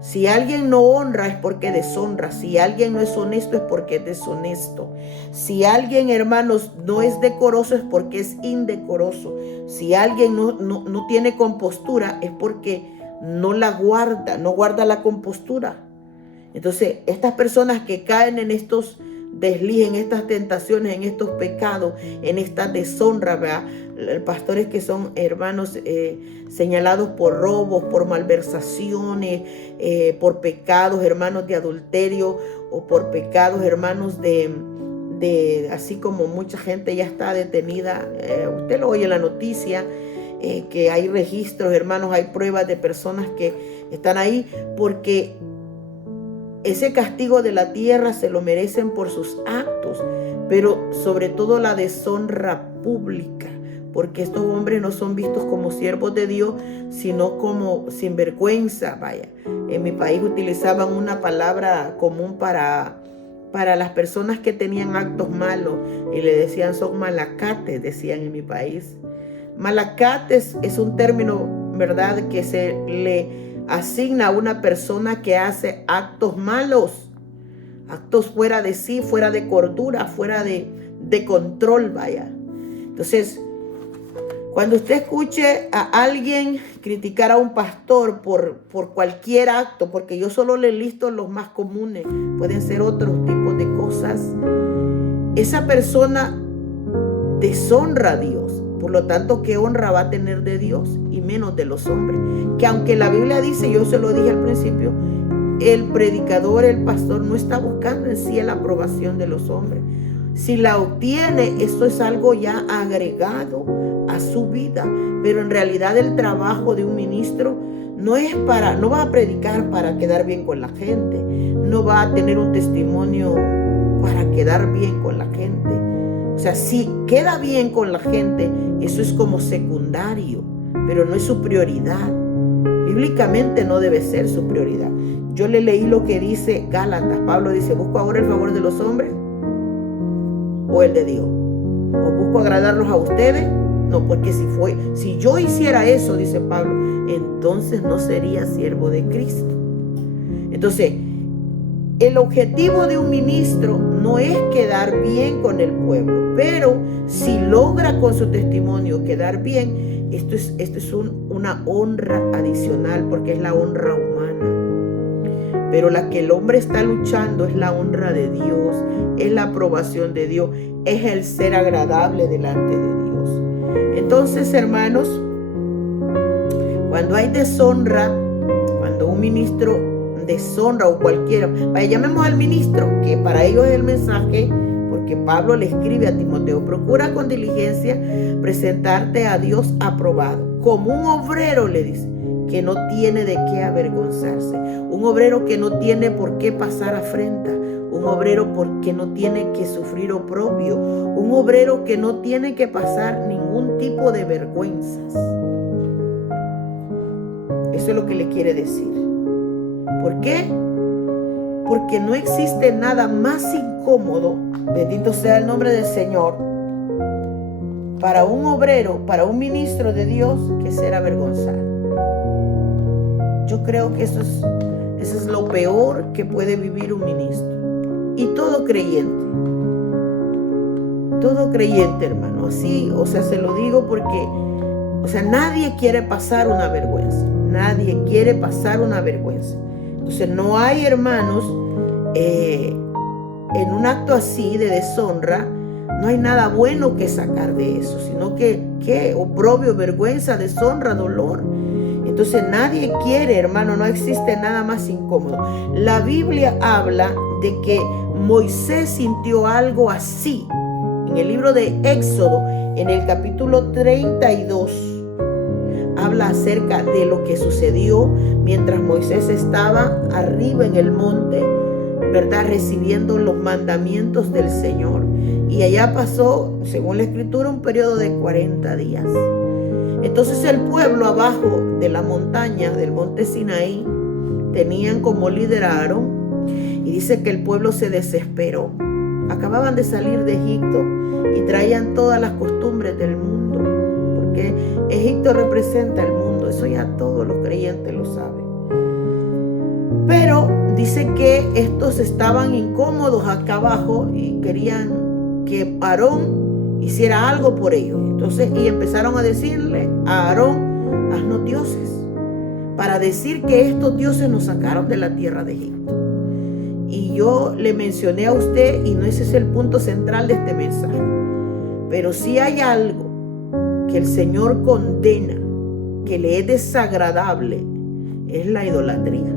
Si alguien no honra es porque deshonra. Si alguien no es honesto es porque es deshonesto. Si alguien, hermanos, no es decoroso es porque es indecoroso. Si alguien no tiene compostura es porque no guarda la compostura. Entonces, estas personas que caen en estos desliz, en estas tentaciones, en estos pecados, en esta deshonra, ¿verdad? Pastores que son, hermanos, señalados por robos, por malversaciones, por pecados, hermanos, de adulterio, o por pecados, hermanos, de así como mucha gente ya está detenida. Usted lo oye en la noticia, que hay registros, hermanos, hay pruebas de personas que están ahí porque ese castigo de la tierra se lo merecen por sus actos, pero sobre todo la deshonra pública, porque estos hombres no son vistos como siervos de Dios, sino como sinvergüenza. Vaya, en mi país utilizaban una palabra común para las personas que tenían actos malos y le decían son malacates, decían en mi país. Malacates es un término, ¿verdad?, que se le asigna a una persona que hace actos malos, actos fuera de sí, fuera de cordura, fuera de control, vaya. Entonces, cuando usted escuche a alguien criticar a un pastor por cualquier acto, porque yo solo le listo los más comunes, pueden ser otros tipos de cosas, esa persona deshonra a Dios. Por lo tanto, ¿qué honra va a tener de Dios? Y menos de los hombres. Que aunque la Biblia dice, yo se lo dije al principio, el predicador, el pastor, no está buscando en sí la aprobación de los hombres. Si la obtiene, esto es algo ya agregado a su vida. Pero en realidad el trabajo de un ministro no va a predicar para quedar bien con la gente. No va a tener un testimonio para quedar bien con la gente. O sea, si queda bien con la gente, eso es como secundario, pero no es su prioridad. Bíblicamente no debe ser su prioridad. Yo le leí lo que dice Gálatas. Pablo dice, ¿busco ahora el favor de los hombres o el de Dios? ¿O busco agradarlos a ustedes? No, porque si yo hiciera eso, dice Pablo, entonces no sería siervo de Cristo. Entonces, el objetivo de un ministro no es quedar bien con el pueblo, pero si logra con su testimonio quedar bien, esto es una honra adicional, porque es la honra humana. Pero la que el hombre está luchando es la honra de Dios, es la aprobación de Dios, es el ser agradable delante de Dios. Entonces, hermanos, cuando hay deshonra, cuando un ministro deshonra o cualquiera, vaya, llamemos al ministro, que para ellos es el mensaje, porque Pablo le escribe a Timoteo, procura con diligencia presentarte a Dios aprobado, como un obrero, le dice, que no tiene de qué avergonzarse, un obrero que no tiene por qué pasar afrenta, un obrero que no tiene que sufrir oprobio, un obrero que no tiene que pasar ningún tipo de vergüenzas. Eso es lo que le quiere decir. ¿Por qué? Porque no existe nada más incómodo, bendito sea el nombre del Señor, para un obrero, para un ministro de Dios, que ser avergonzado. Yo creo que eso es lo peor que puede vivir un ministro. Y todo creyente, hermano, así, o sea, se lo digo porque O sea, nadie quiere pasar una vergüenza. Nadie quiere pasar una vergüenza. Entonces no hay, hermanos, en un acto así de deshonra, no hay nada bueno que sacar de eso, sino que oprobio, vergüenza, deshonra, dolor. Entonces nadie quiere, hermano, no existe nada más incómodo. La Biblia habla de que Moisés sintió algo así. En el libro de Éxodo, en el capítulo 32, habla acerca de lo que sucedió mientras Moisés estaba arriba en el monte, ¿verdad? Recibiendo los mandamientos del Señor. Y allá pasó, según la Escritura, un periodo de 40 días. Entonces el pueblo abajo de la montaña, del monte Sinaí, tenían como líder a Aarón. Y dice que el pueblo se desesperó. Acababan de salir de Egipto y traían todas las costumbres del mundo. Porque Egipto representa el mundo. Eso ya todos los creyentes lo saben. Pero dice que estos estaban incómodos acá abajo y querían que Aarón hiciera algo por ellos. Entonces, y empezaron a decirle a Aarón, haznos dioses, para decir que estos dioses nos sacaron de la tierra de Egipto. Y yo le mencioné a usted, y no ese es el punto central de este mensaje, pero sí hay algo que el Señor condena, que le es desagradable, es la idolatría.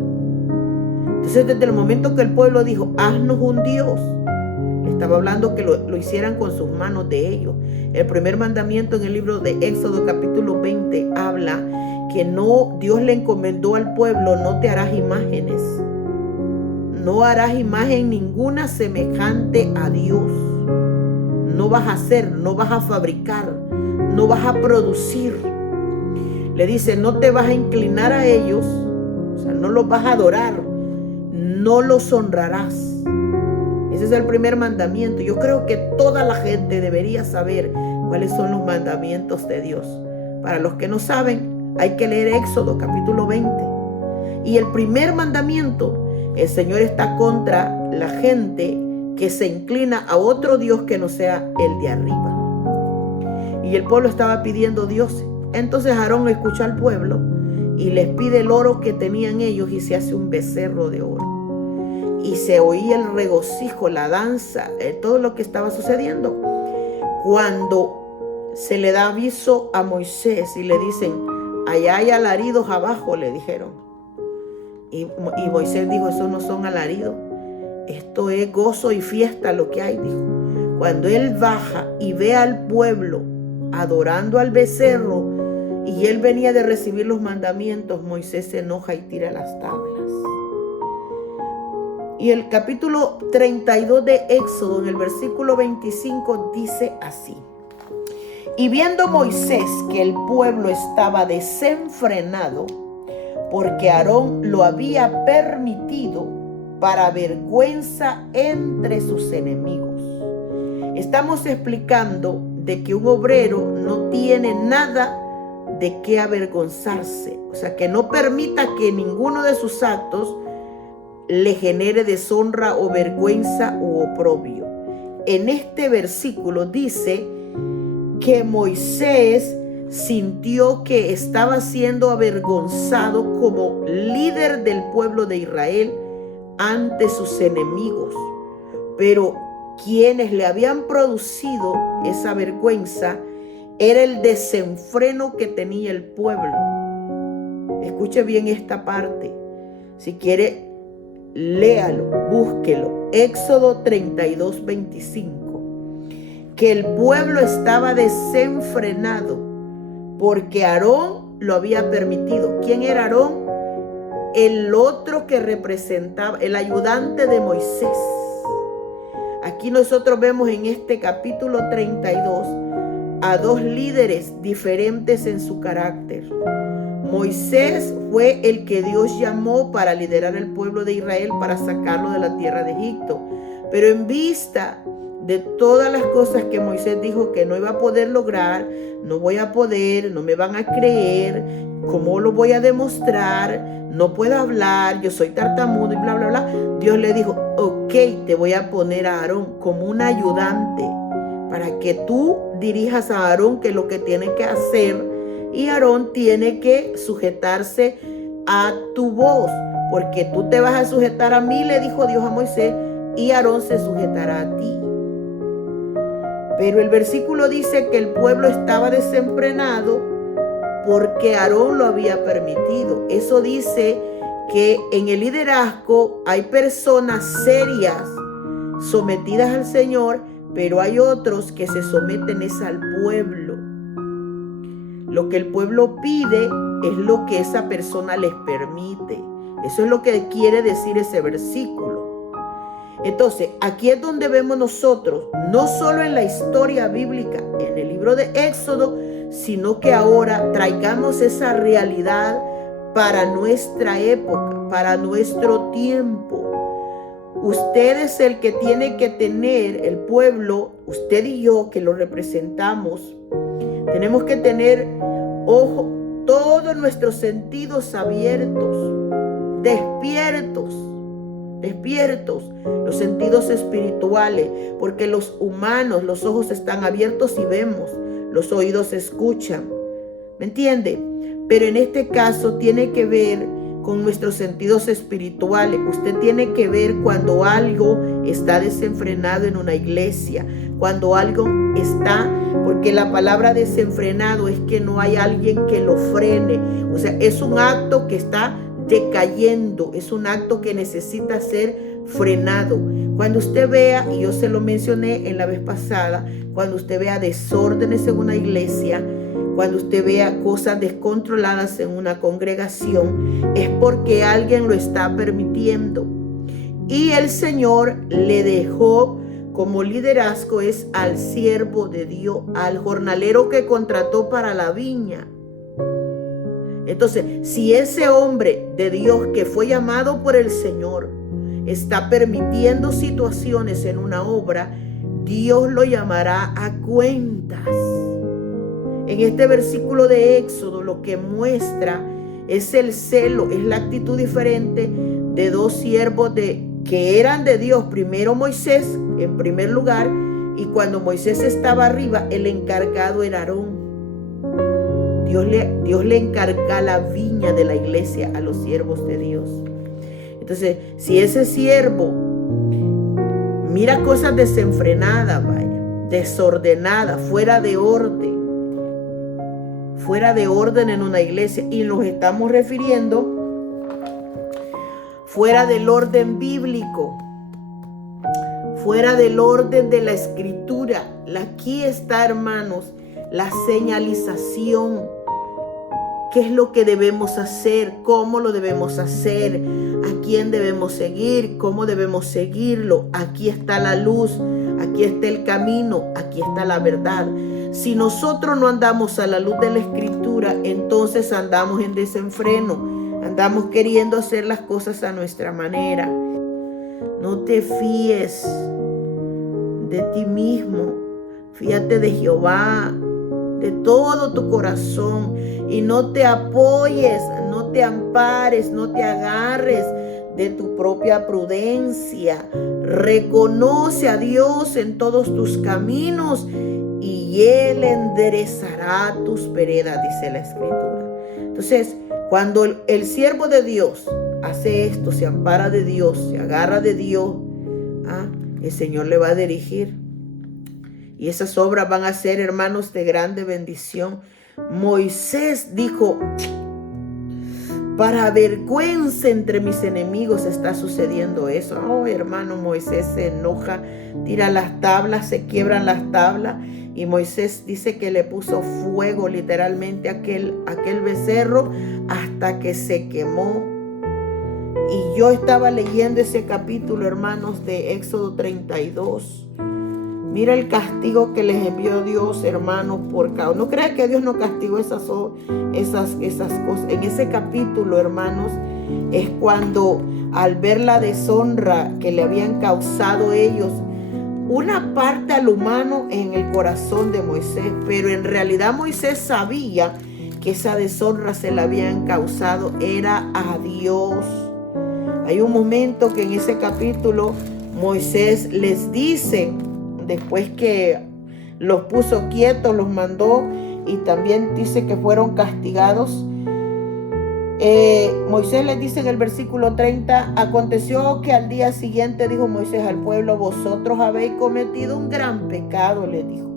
Entonces, desde el momento que el pueblo dijo, haznos un Dios, estaba hablando que lo hicieran con sus manos de ellos. El primer mandamiento en el libro de Éxodo capítulo 20 habla que no, Dios le encomendó al pueblo, no te harás imágenes. No harás imagen ninguna semejante a Dios. No vas a hacer, no vas a fabricar, no vas a producir. Le dice, no te vas a inclinar a ellos, o sea, no los vas a adorar, no los honrarás. Ese es el primer mandamiento. Yo creo que toda la gente debería saber cuáles son los mandamientos de Dios. Para los que no saben, hay que leer Éxodo capítulo 20. Y el primer mandamiento, el Señor está contra la gente que se inclina a otro Dios que no sea el de arriba. Y el pueblo estaba pidiendo dioses. Entonces Aarón escucha al pueblo y les pide el oro que tenían ellos y se hace un becerro de oro. Y se oía el regocijo, la danza, todo lo que estaba sucediendo. Cuando se le da aviso a Moisés y le dicen, allá hay alaridos abajo, le dijeron. Y Moisés dijo, eso no son alaridos, esto es gozo y fiesta lo que hay, dijo. Cuando él baja y ve al pueblo adorando al becerro y él venía de recibir los mandamientos, Moisés se enoja y tira las tablas. Y el capítulo 32 de Éxodo, en el versículo 25, dice así. Y viendo Moisés que el pueblo estaba desenfrenado, porque Aarón lo había permitido para vergüenza entre sus enemigos. Estamos explicando de que un obrero no tiene nada de qué avergonzarse. O sea, que no permita que ninguno de sus actos le genere deshonra o vergüenza u oprobio. En este versículo dice que Moisés sintió que estaba siendo avergonzado como líder del pueblo de Israel ante sus enemigos. Pero quienes le habían producido esa vergüenza era el desenfreno que tenía el pueblo. Escuche bien esta parte. Si quiere, léalo, búsquelo. Éxodo 32, 25. Que el pueblo estaba desenfrenado porque Aarón lo había permitido. ¿Quién era Aarón? El otro que representaba, el ayudante de Moisés. Aquí nosotros vemos en este capítulo 32 a dos líderes diferentes en su carácter. Moisés fue el que Dios llamó para liderar el pueblo de Israel, para sacarlo de la tierra de Egipto. Pero en vista de todas las cosas que Moisés dijo que no iba a poder lograr, no voy a poder, no me van a creer, ¿cómo lo voy a demostrar? No puedo hablar, yo soy tartamudo y bla, bla, bla. Dios le dijo, ok, te voy a poner a Aarón como un ayudante para que tú dirijas a Aarón que lo que tiene que hacer y Aarón tiene que sujetarse a tu voz, porque tú te vas a sujetar a mí, le dijo Dios a Moisés, y Aarón se sujetará a ti. Pero el versículo dice que el pueblo estaba desenfrenado porque Aarón lo había permitido. Eso dice que en el liderazgo hay personas serias sometidas al Señor, pero hay otros que se someten es al pueblo. Lo que el pueblo pide es lo que esa persona les permite. Eso es lo que quiere decir ese versículo. Entonces, aquí es donde vemos nosotros, no solo en la historia bíblica, en el libro de Éxodo, sino que ahora traigamos esa realidad para nuestra época, para nuestro tiempo. Usted es el que tiene que tener, el pueblo, usted y yo que lo representamos, tenemos que tener ojo, todos nuestros sentidos abiertos, despiertos, los sentidos espirituales, porque los humanos, los ojos están abiertos y vemos, los oídos escuchan, ¿me entiende? Pero en este caso tiene que ver con nuestros sentidos espirituales. Usted tiene que ver cuando algo está desenfrenado en una iglesia, cuando algo está, porque la palabra desenfrenado es que no hay alguien que lo frene, o sea, es un acto que está decayendo, es un acto que necesita ser frenado. Cuando usted vea, y yo se lo mencioné en la vez pasada, cuando usted vea desórdenes en una iglesia, cuando usted vea cosas descontroladas en una congregación, es porque alguien lo está permitiendo. Y el Señor le dejó como liderazgo es al siervo de Dios, al jornalero que contrató para la viña. Entonces, si ese hombre de Dios que fue llamado por el Señor está permitiendo situaciones en una obra, Dios lo llamará a cuentas. En este versículo de Éxodo lo que muestra es el celo, es la actitud diferente de dos siervos que eran de Dios. Primero Moisés en primer lugar, y cuando Moisés estaba arriba, el encargado era Aarón. Dios le encarga la viña de la iglesia a los siervos de Dios. Entonces, si ese siervo mira cosas desenfrenadas, desordenadas, fuera de orden en una iglesia, y nos estamos refiriendo fuera del orden bíblico, fuera del orden de la escritura. Aquí está, hermanos, la señalización. ¿Qué es lo que debemos hacer? ¿Cómo lo debemos hacer? ¿A quién debemos seguir? ¿Cómo debemos seguirlo? Aquí está la luz, aquí está el camino, aquí está la verdad. Si nosotros no andamos a la luz de la escritura, entonces andamos en desenfreno, andamos queriendo hacer las cosas a nuestra manera. No te fíes de ti mismo, fíate de Jehová de todo tu corazón y no te apoyes, no te ampares, no te agarres de tu propia prudencia. Reconoce a Dios en todos tus caminos y Él enderezará tus veredas, dice la Escritura. Entonces, cuando el siervo de Dios hace esto, se ampara de Dios, se agarra de Dios, el Señor le va a dirigir. Y esas obras van a ser, hermanos, de grande bendición. Moisés dijo: para vergüenza entre mis enemigos está sucediendo eso. Oh, hermano, Moisés se enoja, tira las tablas, se quiebran las tablas. Y Moisés dice que le puso fuego literalmente a aquel becerro hasta que se quemó. Y yo estaba leyendo ese capítulo, hermanos, de Éxodo 32. Mira el castigo que les envió Dios, hermanos, por causa. No crea que Dios no castigó esas cosas. En ese capítulo, hermanos, es cuando al ver la deshonra que le habían causado ellos, una parte al humano en el corazón de Moisés, pero en realidad Moisés sabía que esa deshonra se la habían causado era a Dios. Hay un momento que en ese capítulo Moisés les dice, después que los puso quietos, los mandó y también dice que fueron castigados. Moisés les dice en el versículo 30, aconteció que al día siguiente dijo Moisés al pueblo, vosotros habéis cometido un gran pecado, le dijo,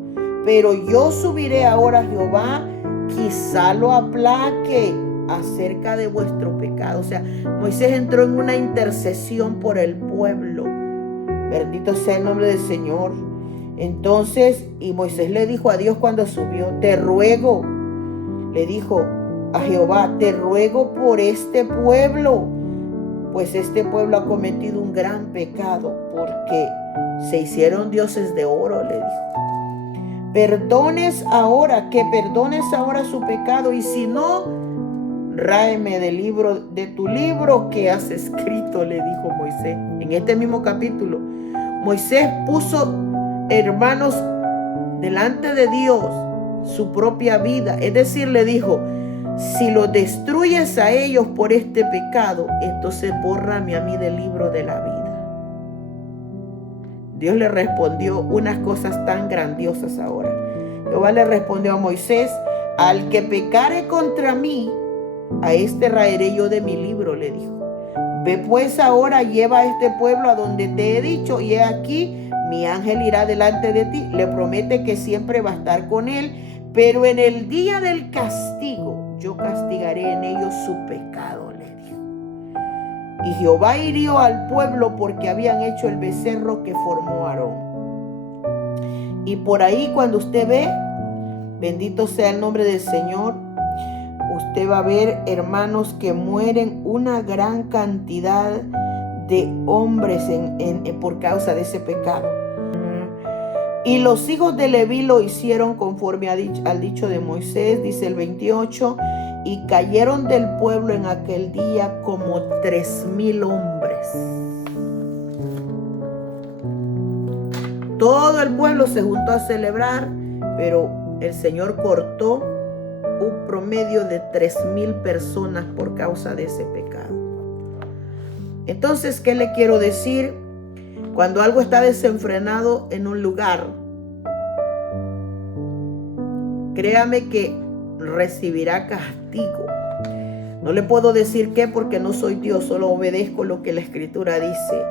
pero yo subiré ahora a Jehová, quizá lo aplaque acerca de vuestro pecado. O sea, Moisés entró en una intercesión por el pueblo. Bendito sea el nombre del Señor. Entonces, y Moisés le dijo a Dios cuando subió, te ruego, le dijo a Jehová, te ruego por este pueblo, pues este pueblo ha cometido un gran pecado, porque se hicieron dioses de oro, le dijo. Perdones ahora su pecado, y si no, ráeme de tu libro que has escrito, le dijo Moisés. En este mismo capítulo, Moisés puso, hermanos, delante de Dios su propia vida. Es decir, le dijo, si los destruyes a ellos por este pecado, entonces bórrame a mí del libro de la vida. Dios le respondió unas cosas tan grandiosas ahora. Jehová le respondió a Moisés, al que pecare contra mí, a este raeré yo de mi libro, le dijo. Ve pues ahora, lleva a este pueblo a donde te he dicho, y he aquí, mi ángel irá delante de ti. Le promete que siempre va a estar con él, pero en el día del castigo, yo castigaré en ellos su pecado, le dijo. Y Jehová hirió al pueblo porque habían hecho el becerro que formó Aarón. Y por ahí, cuando usted ve, bendito sea el nombre del Señor, usted va a ver, hermanos, que mueren una gran cantidad de hombres por causa de ese pecado. Y los hijos de Leví lo hicieron conforme al dicho de Moisés, dice el 28, y cayeron del pueblo en aquel día como 3,000 hombres. Todo el pueblo se juntó a celebrar, pero el Señor cortó un promedio de 3,000 personas por causa de ese pecado. Entonces, ¿qué le quiero decir? Cuando algo está desenfrenado en un lugar, créame que recibirá castigo. No le puedo decir qué porque no soy Dios, solo obedezco lo que la Escritura dice.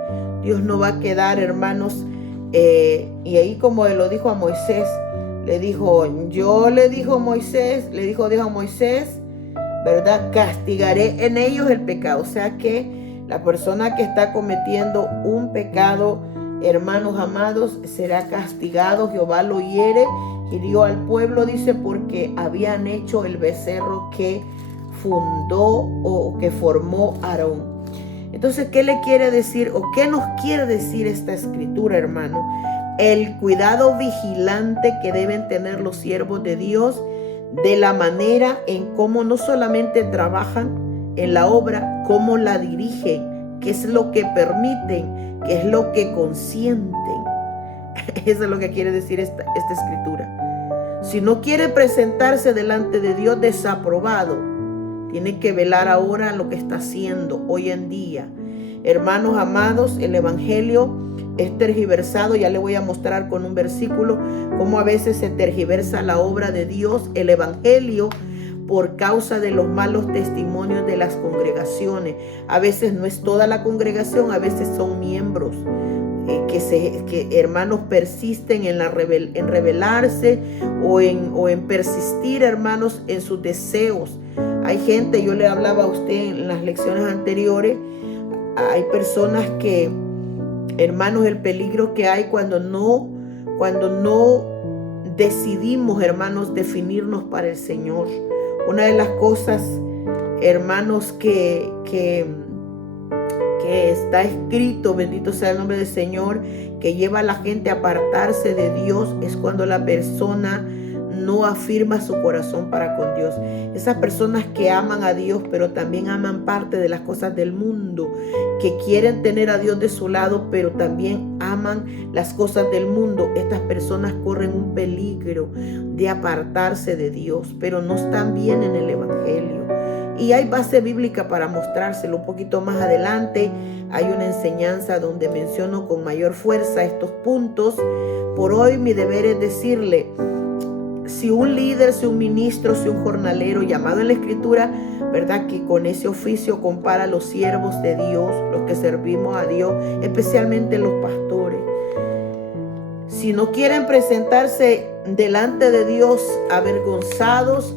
Dios no va a quedar, hermanos, y ahí como lo dijo a Moisés, Dios a Moisés, ¿verdad? Castigaré en ellos el pecado. O sea que la persona que está cometiendo un pecado, hermanos amados, será castigado. Jehová lo hirió al pueblo, dice, porque habían hecho el becerro que fundó o que formó Aarón. Entonces, ¿qué le quiere decir o qué nos quiere decir esta escritura, hermano? El cuidado vigilante que deben tener los siervos de Dios de la manera en cómo no solamente trabajan en la obra, cómo la dirigen, qué es lo que permiten, qué es lo que consienten. Eso es lo que quiere decir esta escritura. Si no quiere presentarse delante de Dios desaprobado, tiene que velar ahora lo que está haciendo hoy en día. Hermanos amados, el evangelio es tergiversado. Ya le voy a mostrar con un versículo cómo a veces se tergiversa la obra de Dios, el evangelio, por causa de los malos testimonios de las congregaciones. A veces no es toda la congregación, a veces son miembros que hermanos persisten en rebelarse o en persistir, hermanos, en sus deseos. Hay gente, yo le hablaba a usted en las lecciones anteriores, hay personas que, hermanos, el peligro que hay cuando no decidimos, hermanos, definirnos para el Señor. Una de las cosas, hermanos, que está escrito, bendito sea el nombre del Señor, que lleva a la gente a apartarse de Dios, es cuando la persona no afirma su corazón para con Dios. Esas personas que aman a Dios, pero también aman parte de las cosas del mundo, que quieren tener a Dios de su lado, pero también aman las cosas del mundo. Estas personas corren un peligro de apartarse de Dios, pero no están bien en el evangelio. Y hay base bíblica para mostrárselo. Un poquito más adelante hay una enseñanza donde menciono con mayor fuerza estos puntos. Por hoy mi deber es decirle, si un líder, si un ministro, si un jornalero llamado en la Escritura, ¿verdad? Que con ese oficio compara a los siervos de Dios, los que servimos a Dios, especialmente los pastores. Si no quieren presentarse delante de Dios avergonzados,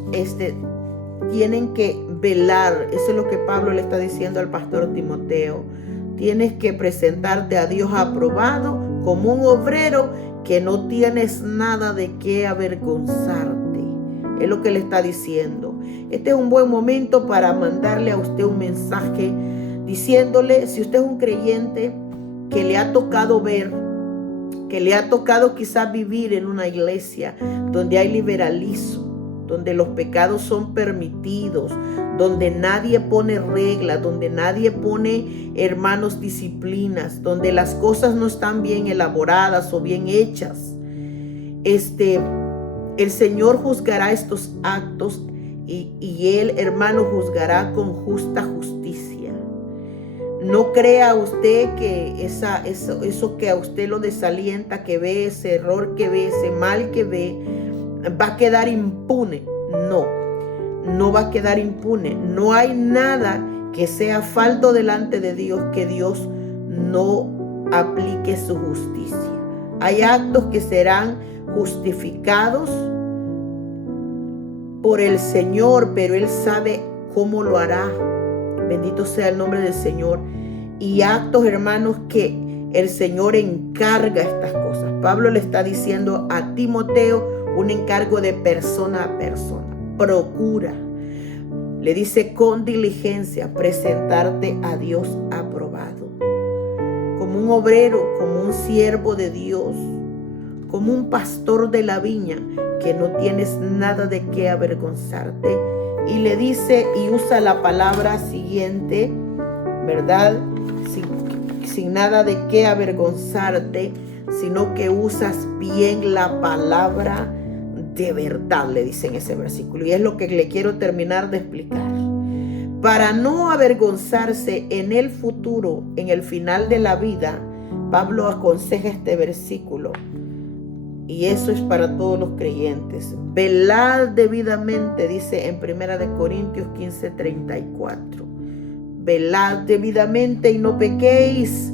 tienen que velar. Eso es lo que Pablo le está diciendo al pastor Timoteo. Tienes que presentarte a Dios aprobado como un obrero que no tienes nada de qué avergonzarte. Es lo que le está diciendo. Este es un buen momento para mandarle a usted un mensaje diciéndole, si usted es un creyente que le ha tocado ver, que le ha tocado quizás vivir en una iglesia donde hay liberalismo, donde los pecados son permitidos, donde nadie pone reglas, donde nadie pone, hermanos, disciplinas, donde las cosas no están bien elaboradas o bien hechas. El Señor juzgará estos actos y Él, hermano, juzgará con justa justicia. No crea usted que eso que a usted lo desalienta, que ve, ese error que ve, ese mal que ve, va a quedar impune. No va a quedar impune. No hay nada que sea falto delante de Dios que Dios no aplique su justicia. Hay actos que serán justificados por el Señor, pero Él sabe cómo lo hará. Bendito sea el nombre del Señor. Y actos, hermanos, que el Señor encarga estas cosas. Pablo le está diciendo a Timoteo un encargo de persona a persona. Procura, le dice, con diligencia presentarte a Dios aprobado. Como un obrero, como un siervo de Dios, como un pastor de la viña, que no tienes nada de qué avergonzarte. Y le dice y usa la palabra siguiente, ¿verdad? Sin nada de qué avergonzarte, sino que usas bien la palabra de verdad, le dice en ese versículo. Y es lo que le quiero terminar de explicar. Para no avergonzarse en el futuro, en el final de la vida, Pablo aconseja este versículo. Y eso es para todos los creyentes. Velad debidamente, dice en 1 Corintios 15:34. Velad debidamente y no pequéis,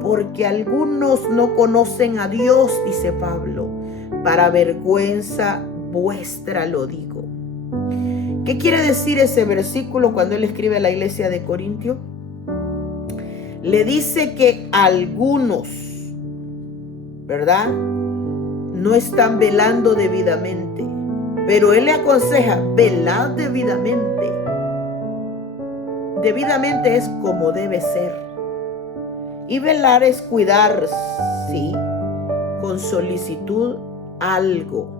porque algunos no conocen a Dios, dice Pablo. Para vergüenza vuestra lo digo. ¿Qué quiere decir ese versículo cuando él escribe a la iglesia de Corintio? Le dice que algunos, ¿verdad?, no están velando debidamente, pero él le aconseja, velad debidamente. Debidamente es como debe ser. Y velar es cuidar, sí, con solicitud algo.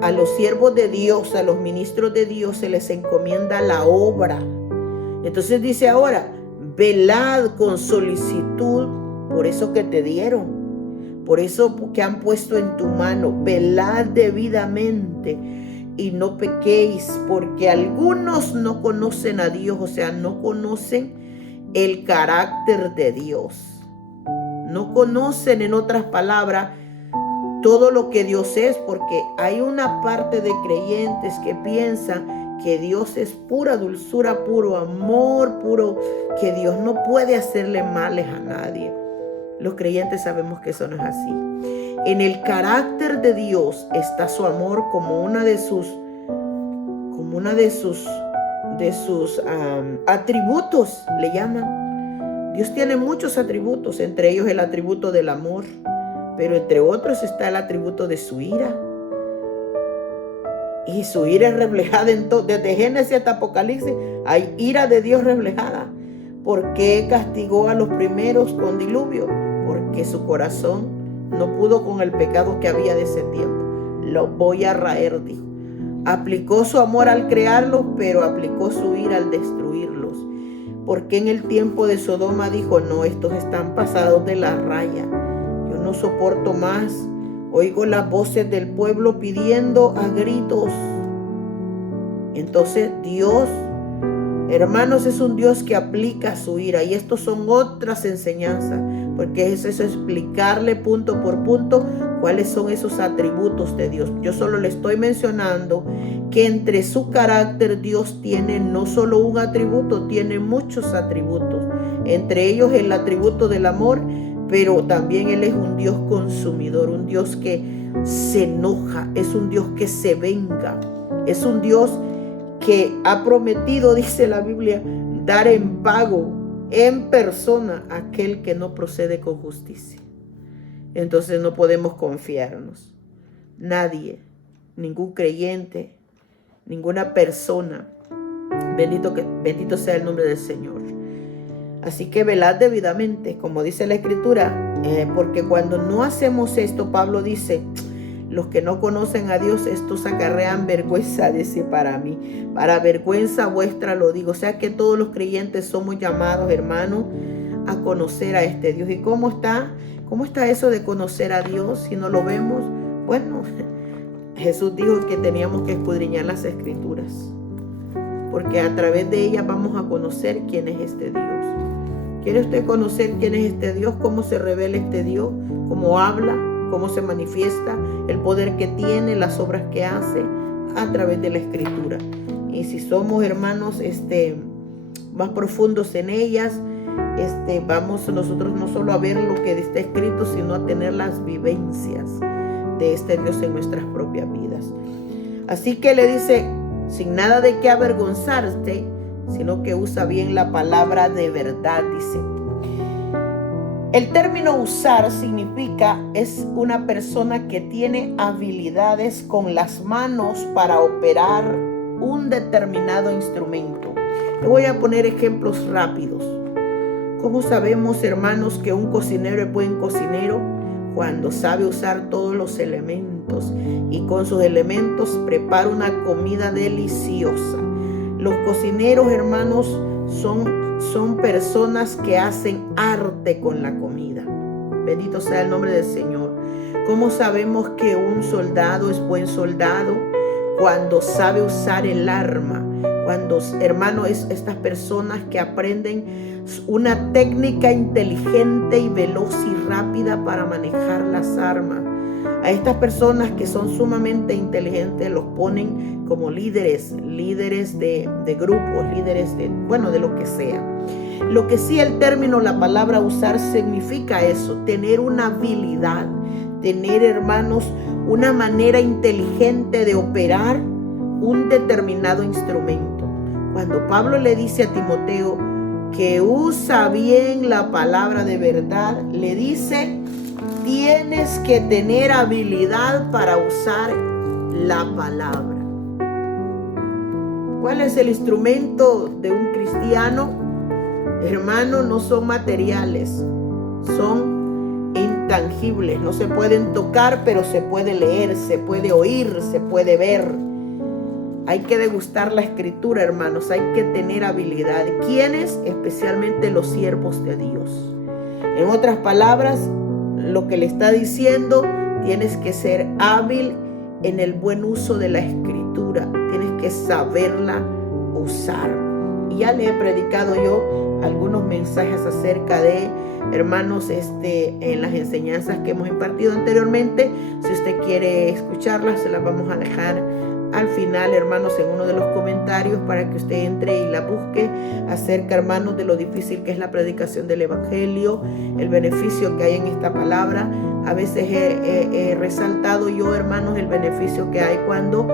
A los siervos de Dios, a los ministros de Dios se les encomienda la obra. Entonces dice ahora, velad con solicitud por eso que te dieron, por eso que han puesto en tu mano. Velad debidamente y no pequéis, porque algunos no conocen a Dios, o sea, no conocen el carácter de Dios. No conocen, en otras palabras, todo lo que Dios es, porque hay una parte de creyentes que piensan que Dios es pura dulzura, puro amor, puro, que Dios no puede hacerle males a nadie. Los creyentes sabemos que eso no es así. En el carácter de Dios está su amor como una de sus atributos, le llaman. Dios tiene muchos atributos, entre ellos el atributo del amor, pero entre otros está el atributo de su ira. Y su ira es reflejada en todo, desde Génesis hasta Apocalipsis, hay ira de Dios reflejada. ¿Por qué castigó a los primeros con diluvio? Porque su corazón no pudo con el pecado que había de ese tiempo. Lo voy a raer, dijo. Aplicó su amor al crearlos, pero aplicó su ira al destruirlos. Porque en el tiempo de Sodoma dijo, no, estos están pasados de la raya. Yo no soporto más. Oigo las voces del pueblo pidiendo a gritos. Entonces Dios, hermanos, es un Dios que aplica su ira. Y estos son otras enseñanzas. porque es eso, explicarle punto por punto cuáles son esos atributos de Dios. Yo solo le estoy mencionando que entre su carácter Dios tiene no solo un atributo, tiene muchos atributos. Entre ellos el atributo del amor, pero también Él es un Dios consumidor, un Dios que se enoja, es un Dios que se venga, es un Dios que ha prometido, dice la Biblia, dar en pago en persona a aquel que no procede con justicia. Entonces no podemos confiarnos. Nadie, ningún creyente, ninguna persona. Bendito sea el nombre del Señor. Así que velad debidamente, como dice la Escritura, porque cuando no hacemos esto, Pablo dice, los que no conocen a Dios, estos acarrean vergüenza, dice, para mí. Para vergüenza vuestra lo digo. O sea que todos los creyentes somos llamados, hermanos, a conocer a este Dios. ¿Y cómo está? ¿Cómo está eso de conocer a Dios si no lo vemos? Bueno, Jesús dijo que teníamos que escudriñar las Escrituras, porque a través de ellas vamos a conocer quién es este Dios. ¿Quiere usted conocer quién es este Dios? ¿Cómo se revela este Dios? ¿Cómo habla? ¿Cómo se manifiesta? El poder que tiene, las obras que hace a través de la Escritura. Y si somos, hermanos, más profundos en ellas, vamos nosotros no solo a ver lo que está escrito, sino a tener las vivencias de este Dios en nuestras propias vidas. Así que le dice, sin nada de qué avergonzarte, sino que usa bien la palabra de verdad, dice. El término usar significa, es una persona que tiene habilidades con las manos para operar un determinado instrumento. Le voy a poner ejemplos rápidos. ¿Cómo sabemos, hermanos, que un cocinero es buen cocinero? Cuando sabe usar todos los elementos y con sus elementos prepara una comida deliciosa. Los cocineros, hermanos, son personas que hacen arte con la comida. Bendito sea el nombre del Señor. ¿Cómo sabemos que un soldado es buen soldado? Cuando sabe usar el arma. Cuando, hermano, estas personas que aprenden una técnica inteligente y veloz y rápida para manejar las armas. A estas personas que son sumamente inteligentes los ponen como líderes de grupos, líderes de lo que sea. Lo que sí el término, la palabra usar significa eso, tener una habilidad, tener, hermanos, una manera inteligente de operar un determinado instrumento. Cuando Pablo le dice a Timoteo que usa bien la palabra de verdad, le dice, tienes que tener habilidad para usar la palabra. ¿Cuál es el instrumento de un cristiano? Hermano, no son materiales, son intangibles, no se pueden tocar, pero se puede leer, se puede oír, se puede ver. Hay que degustar la Escritura, hermanos, hay que tener habilidad. ¿Quiénes? Especialmente los siervos de Dios. En otras palabras, lo que le está diciendo, tienes que ser hábil en el buen uso de la Escritura, tienes que saberla usar. Y ya le he predicado yo algunos mensajes acerca de, hermanos, en las enseñanzas que hemos impartido anteriormente. Si usted quiere escucharlas, se las vamos a dejar al final, hermanos, en uno de los comentarios para que usted entre y la busque acerca, hermanos, de lo difícil que es la predicación del Evangelio, el beneficio que hay en esta palabra. A veces he resaltado yo, hermanos, el beneficio que hay cuando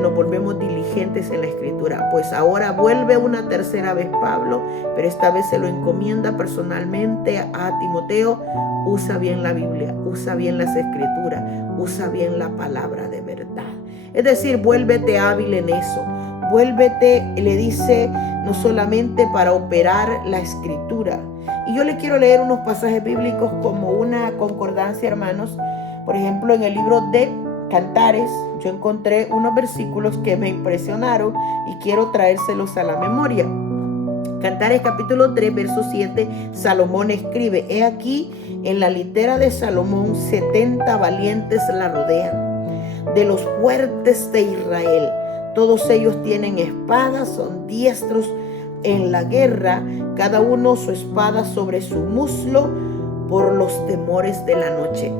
nos volvemos diligentes en la Escritura. Pues ahora vuelve una tercera vez Pablo, pero esta vez se lo encomienda personalmente a Timoteo. Usa bien la Biblia, usa bien las Escrituras, usa bien la palabra de verdad. Es decir, vuélvete hábil en eso. Vuélvete, le dice, no solamente para operar la Escritura. Y yo le quiero leer unos pasajes bíblicos como una concordancia, hermanos. Por ejemplo, en el libro de Cantares, yo encontré unos versículos que me impresionaron y quiero traérselos a la memoria. Cantares capítulo 3, verso 7, Salomón escribe: He aquí, en la litera de Salomón 70 valientes la rodean, de los fuertes de Israel. Todos ellos tienen espadas, son diestros en la guerra, cada uno su espada sobre su muslo, por los temores de la noche.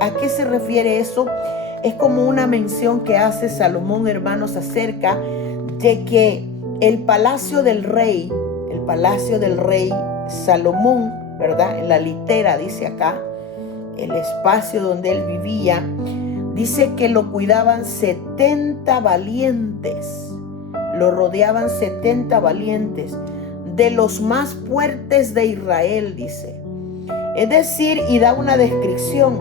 ¿A qué se refiere eso? Es como una mención que hace Salomón, hermanos, acerca de que el palacio del rey Salomón, ¿verdad? En la litera dice acá, el espacio donde él vivía, dice que lo cuidaban 70 valientes, lo rodeaban 70 valientes, de los más fuertes de Israel, dice. Es decir, y da una descripción,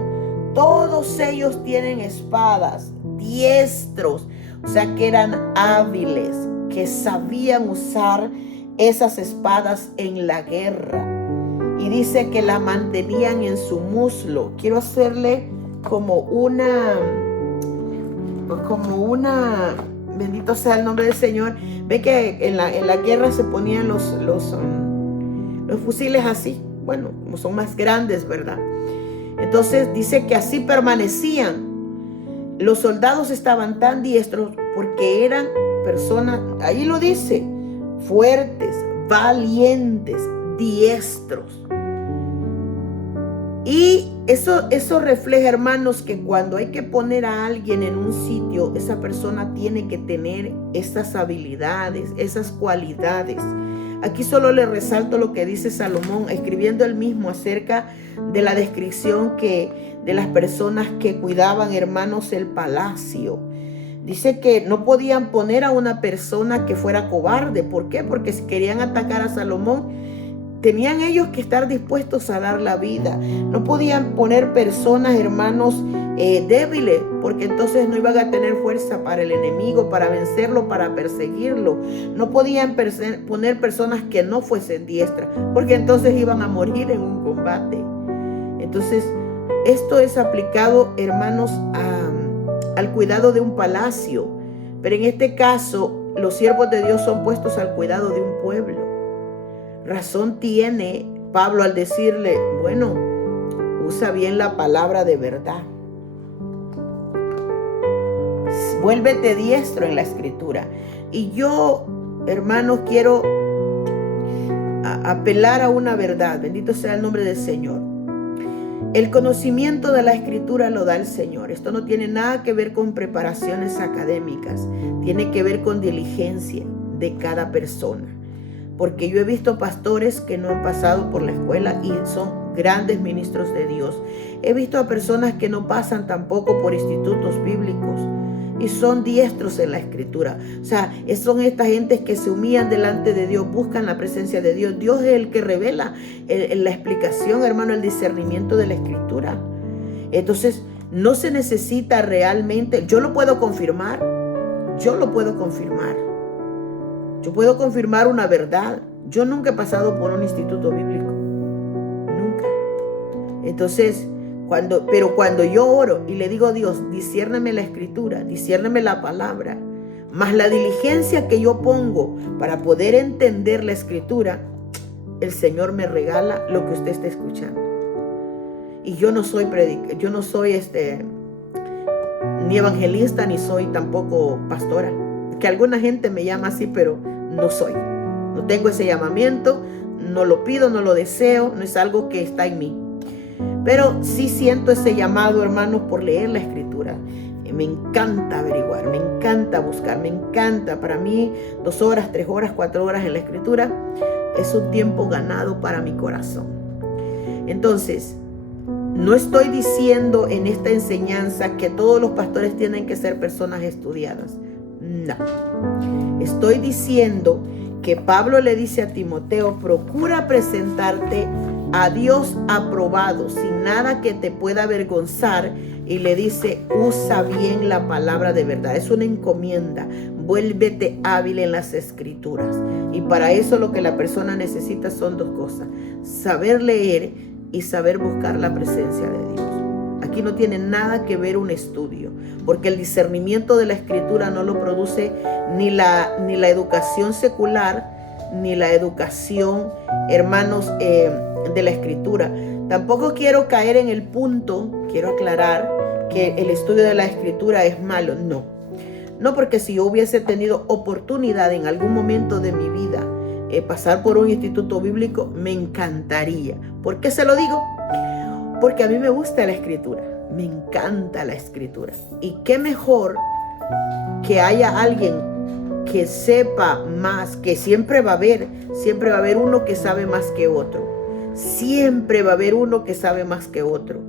todos ellos tienen espadas, diestros, o sea que eran hábiles, que sabían usar esas espadas en la guerra. Y dice que la mantenían en su muslo. Quiero hacerle como una, bendito sea el nombre del Señor. Ve que en la guerra se ponían los fusiles así, bueno, como son más grandes, ¿verdad? Entonces dice que así permanecían. Los soldados estaban tan diestros porque eran personas, ahí lo dice, fuertes, valientes, diestros. Y eso refleja, hermanos, que cuando hay que poner a alguien en un sitio, esa persona tiene que tener esas habilidades, esas cualidades. Aquí solo le resalto lo que dice Salomón, escribiendo él mismo acerca de la descripción de las personas que cuidaban, hermanos, el palacio. Dice que no podían poner a una persona que fuera cobarde. ¿Por qué? Porque si querían atacar a Salomón, tenían ellos que estar dispuestos a dar la vida. No podían poner personas, hermanos, débiles, porque entonces no iban a tener fuerza para el enemigo, para vencerlo, para perseguirlo. No podían poner personas que no fuesen diestras, porque entonces iban a morir en un combate. Entonces, esto es aplicado, hermanos, al cuidado de un palacio. Pero en este caso, los siervos de Dios son puestos al cuidado de un pueblo. Razón tiene Pablo al decirle, bueno, usa bien la palabra de verdad. Vuélvete diestro en la escritura. Y yo, hermanos, quiero apelar a una verdad. Bendito sea el nombre del Señor. El conocimiento de la escritura lo da el Señor. Esto no tiene nada que ver con preparaciones académicas. Tiene que ver con diligencia de cada persona. Porque yo he visto pastores que no han pasado por la escuela y son grandes ministros de Dios. He visto a personas que no pasan tampoco por institutos bíblicos y son diestros en la escritura. O sea, son estas gentes que se humillan delante de Dios, buscan la presencia de Dios. Dios es el que revela la explicación, hermano, el discernimiento de la escritura. Entonces, no se necesita realmente, yo lo puedo confirmar. Yo puedo confirmar una verdad. Yo nunca he pasado por un instituto bíblico. Nunca. Entonces, cuando yo oro y le digo a Dios, disciérneme la escritura, disciérneme la palabra, más la diligencia que yo pongo para poder entender la escritura, el Señor me regala lo que usted está escuchando. Y yo no soy ni evangelista, ni soy tampoco pastora. Que alguna gente me llama así, pero no soy. No tengo ese llamamiento, no lo pido, no lo deseo, no es algo que está en mí. Pero sí siento ese llamado, hermanos, por leer la escritura. Me encanta averiguar, me encanta buscar, me encanta. Para mí, 2 horas, 3 horas, 4 horas en la escritura es un tiempo ganado para mi corazón. Entonces, no estoy diciendo en esta enseñanza que todos los pastores tienen que ser personas estudiadas. No. Estoy diciendo que Pablo le dice a Timoteo, procura presentarte a Dios aprobado, sin nada que te pueda avergonzar. Y le dice, usa bien la palabra de verdad. Es una encomienda. Vuélvete hábil en las escrituras. Y para eso lo que la persona necesita son 2 cosas. Saber leer y saber buscar la presencia de Dios. Aquí no tiene nada que ver un estudio, porque el discernimiento de la escritura no lo produce ni la educación secular, ni la educación, hermanos, de la escritura. Tampoco quiero caer en el punto, quiero aclarar que el estudio de la escritura es malo. No, porque si yo hubiese tenido oportunidad en algún momento de mi vida pasar por un instituto bíblico, me encantaría. ¿Por qué se lo digo? Porque a mí me gusta la escritura, me encanta la escritura. Y qué mejor que haya alguien que sepa más, que siempre va a haber uno que sabe más que otro. Siempre va a haber uno que sabe más que otro.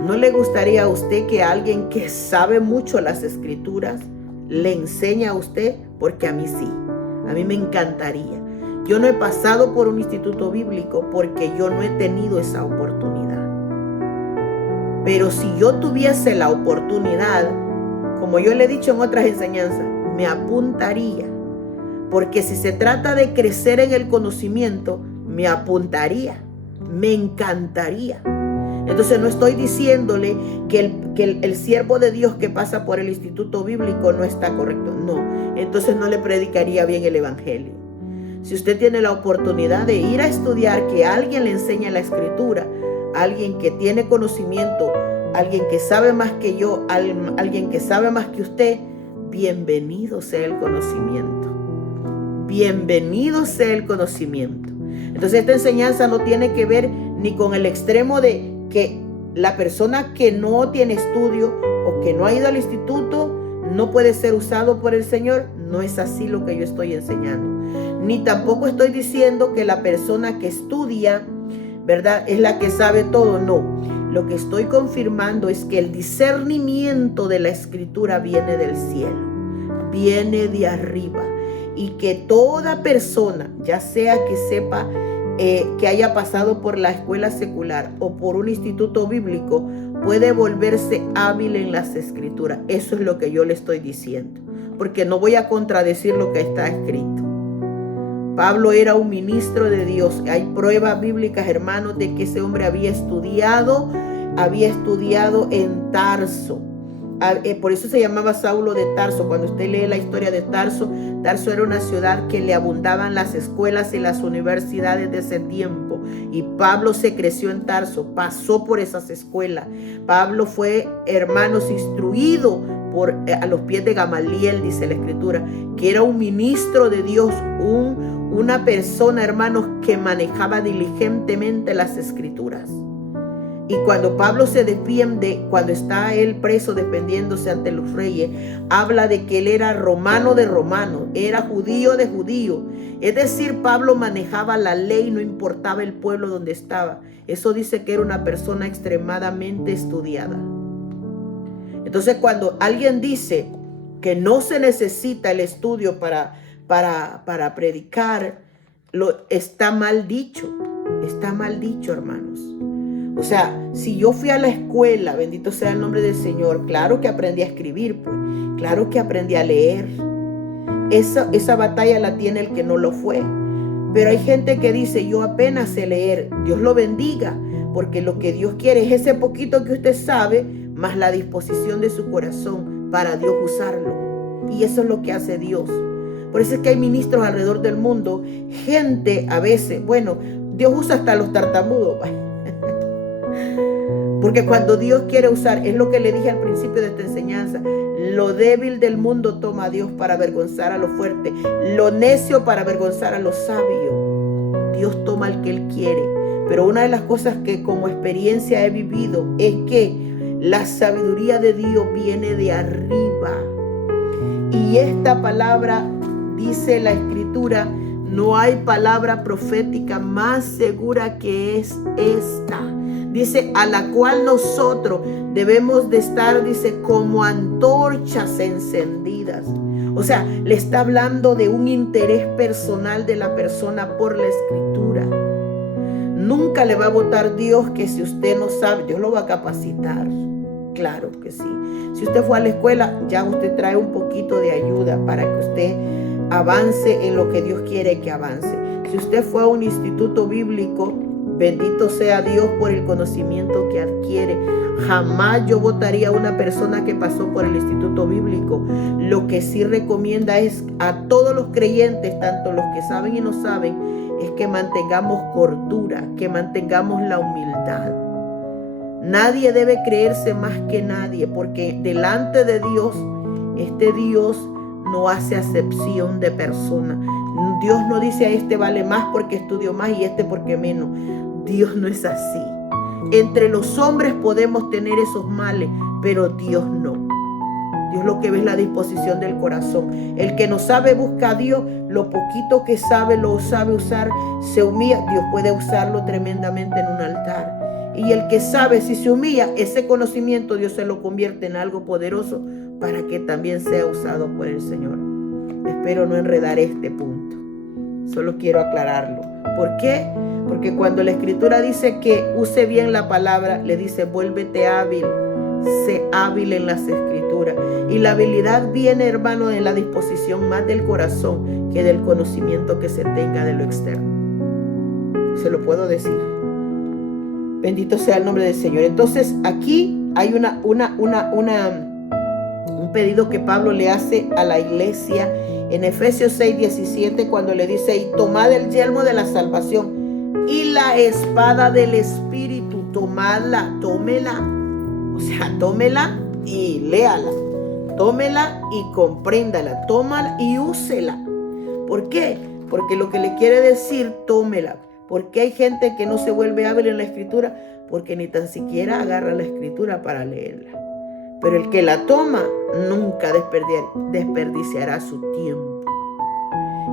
¿No le gustaría a usted que alguien que sabe mucho las escrituras le enseñe a usted? Porque a mí sí, a mí me encantaría. Yo no he pasado por un instituto bíblico porque yo no he tenido esa oportunidad. Pero si yo tuviese la oportunidad, como yo le he dicho en otras enseñanzas, me apuntaría. Porque si se trata de crecer en el conocimiento, me apuntaría, me encantaría. Entonces no estoy diciéndole que el siervo de Dios que pasa por el instituto bíblico no está correcto. No, entonces no le predicaría bien el evangelio. Si usted tiene la oportunidad de ir a estudiar, que alguien le enseñe la escritura, alguien que tiene conocimiento, alguien que sabe más que yo, alguien que sabe más que usted, bienvenido sea el conocimiento. Bienvenido sea el conocimiento. Entonces esta enseñanza no tiene que ver ni con el extremo de que la persona que no tiene estudio o que no ha ido al instituto no puede ser usado por el Señor. No es así lo que yo estoy enseñando. Ni tampoco estoy diciendo que la persona que estudia, ¿verdad?, es la que sabe todo. No, lo que estoy confirmando es que el discernimiento de la escritura viene del cielo, viene de arriba. Y que toda persona, ya sea que sepa, que haya pasado por la escuela secular o por un instituto bíblico, puede volverse hábil en las escrituras. Eso es lo que yo le estoy diciendo, porque no voy a contradecir lo que está escrito. Pablo era un ministro de Dios. Hay pruebas bíblicas, hermanos, de que ese hombre había estudiado en Tarso. Por eso se llamaba Saulo de Tarso. Cuando usted lee la historia de Tarso, Tarso era una ciudad que le abundaban las escuelas y las universidades de ese tiempo. Y Pablo se creció en Tarso, pasó por esas escuelas. Pablo fue, hermanos, instruido a los pies de Gamaliel, dice la escritura, que era un ministro de Dios, una persona, hermanos, que manejaba diligentemente las escrituras. Y cuando Pablo se defiende, cuando está él preso defendiéndose ante los reyes, habla de que él era romano de romanos, era judío de judíos. Es decir, Pablo manejaba la ley, no importaba el pueblo donde estaba. Eso dice que era una persona extremadamente estudiada. Entonces, cuando alguien dice que no se necesita el estudio para predicar, está mal dicho, hermanos. O sea, si yo fui a la escuela, bendito sea el nombre del Señor, claro que aprendí a escribir, pues, claro que aprendí a leer. Esa batalla la tiene el que no lo fue. Pero hay gente que dice, yo apenas sé leer. Dios lo bendiga, porque lo que Dios quiere es ese poquito que usted sabe, más la disposición de su corazón para Dios usarlo. Y eso es lo que hace Dios. Por eso es que hay ministros alrededor del mundo, gente a veces, bueno, Dios usa hasta los tartamudos, porque cuando Dios quiere usar, es lo que le dije al principio de esta enseñanza, lo débil del mundo toma a Dios para avergonzar a lo fuerte, lo necio para avergonzar a lo sabio. Dios toma al que Él quiere. Pero una de las cosas que como experiencia he vivido es que la sabiduría de Dios viene de arriba. Y esta palabra, dice la escritura, no hay palabra profética más segura que es esta. Dice, a la cual nosotros debemos de estar, dice, como antorchas encendidas. O sea, le está hablando de un interés personal de la persona por la escritura. Nunca le va a votar Dios que si usted no sabe, Dios lo va a capacitar. Claro que sí. Si usted fue a la escuela, ya usted trae un poquito de ayuda para que usted avance en lo que Dios quiere que avance. Si usted fue a un instituto bíblico, bendito sea Dios por el conocimiento que adquiere. Jamás yo votaría a una persona que pasó por el instituto bíblico. Lo que sí recomienda es a todos los creyentes, tanto los que saben y no saben, es que mantengamos cordura, que mantengamos la humildad. Nadie debe creerse más que nadie, porque delante de Dios, este Dios no hace acepción de persona. Dios no dice a este vale más porque estudió más y este porque menos. Dios no es así. Entre los hombres podemos tener esos males, pero Dios no. Dios lo que ve es la disposición del corazón. El que no sabe busca a Dios, lo poquito que sabe lo sabe usar, se humilla. Dios puede usarlo tremendamente en un altar. Y el que sabe, si se humilla, ese conocimiento Dios se lo convierte en algo poderoso para que también sea usado por el Señor. Espero no enredar este punto. Solo quiero aclararlo. ¿Por qué? Porque cuando la Escritura dice que use bien la palabra, le dice vuélvete hábil, sé hábil en las Escrituras. Y la habilidad viene, hermano, de la disposición más del corazón que del conocimiento que se tenga de lo externo. Se lo puedo decir. Bendito sea el nombre del Señor. Entonces aquí hay un pedido que Pablo le hace a la iglesia en Efesios 6:17, cuando le dice: y tomad el yelmo de la salvación y la espada del Espíritu. Tomadla, tómela. O sea, tómela y léala. Tómela y compréndala. Tómala y úsela. ¿Por qué? Porque lo que le quiere decir, tómela. Porque hay gente que no se vuelve hábil en la Escritura porque ni tan siquiera agarra la Escritura para leerla. Pero el que la toma nunca desperdiciará su tiempo.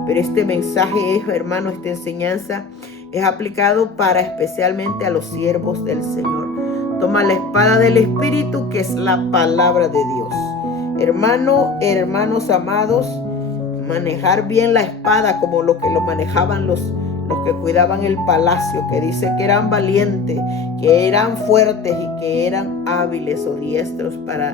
Pero este mensaje es, hermano, esta enseñanza es aplicado para especialmente a los siervos del Señor. Toma la espada del Espíritu, que es la palabra de Dios. Hermanos amados, manejar bien la espada como lo que lo manejaban los que cuidaban el palacio, que dice que eran valientes, que eran fuertes y que eran hábiles o diestros para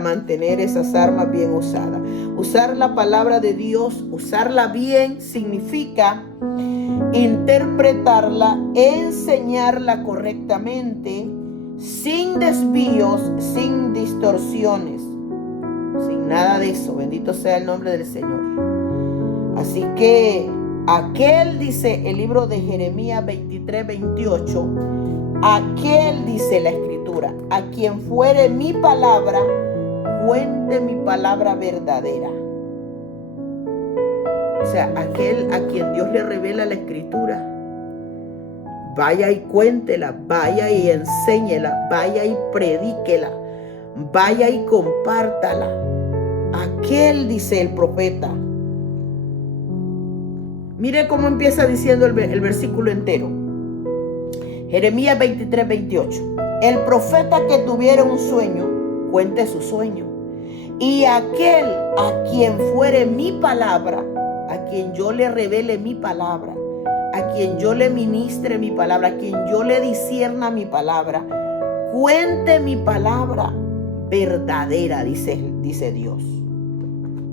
mantener esas armas bien usadas. Usar la palabra de Dios, usarla bien, significa interpretarla, enseñarla correctamente, sin desvíos, sin distorsiones, sin nada de eso. Bendito sea el nombre del Señor. Así que aquel, dice el libro de Jeremías 23:28, aquel, dice la Escritura, a quien fuere mi palabra, cuente mi palabra verdadera. O sea, aquel a quien Dios le revela la Escritura, vaya y cuéntela, vaya y enséñela, vaya y predíquela, vaya y compártala. Aquel, dice el profeta. Mire cómo empieza diciendo el versículo entero. Jeremías 23:28. El profeta que tuviera un sueño, cuente su sueño. Y aquel a quien fuere mi palabra, a quien yo le revele mi palabra, a quien yo le ministre mi palabra, a quien yo le discierna mi palabra, cuente mi palabra verdadera, dice Dios.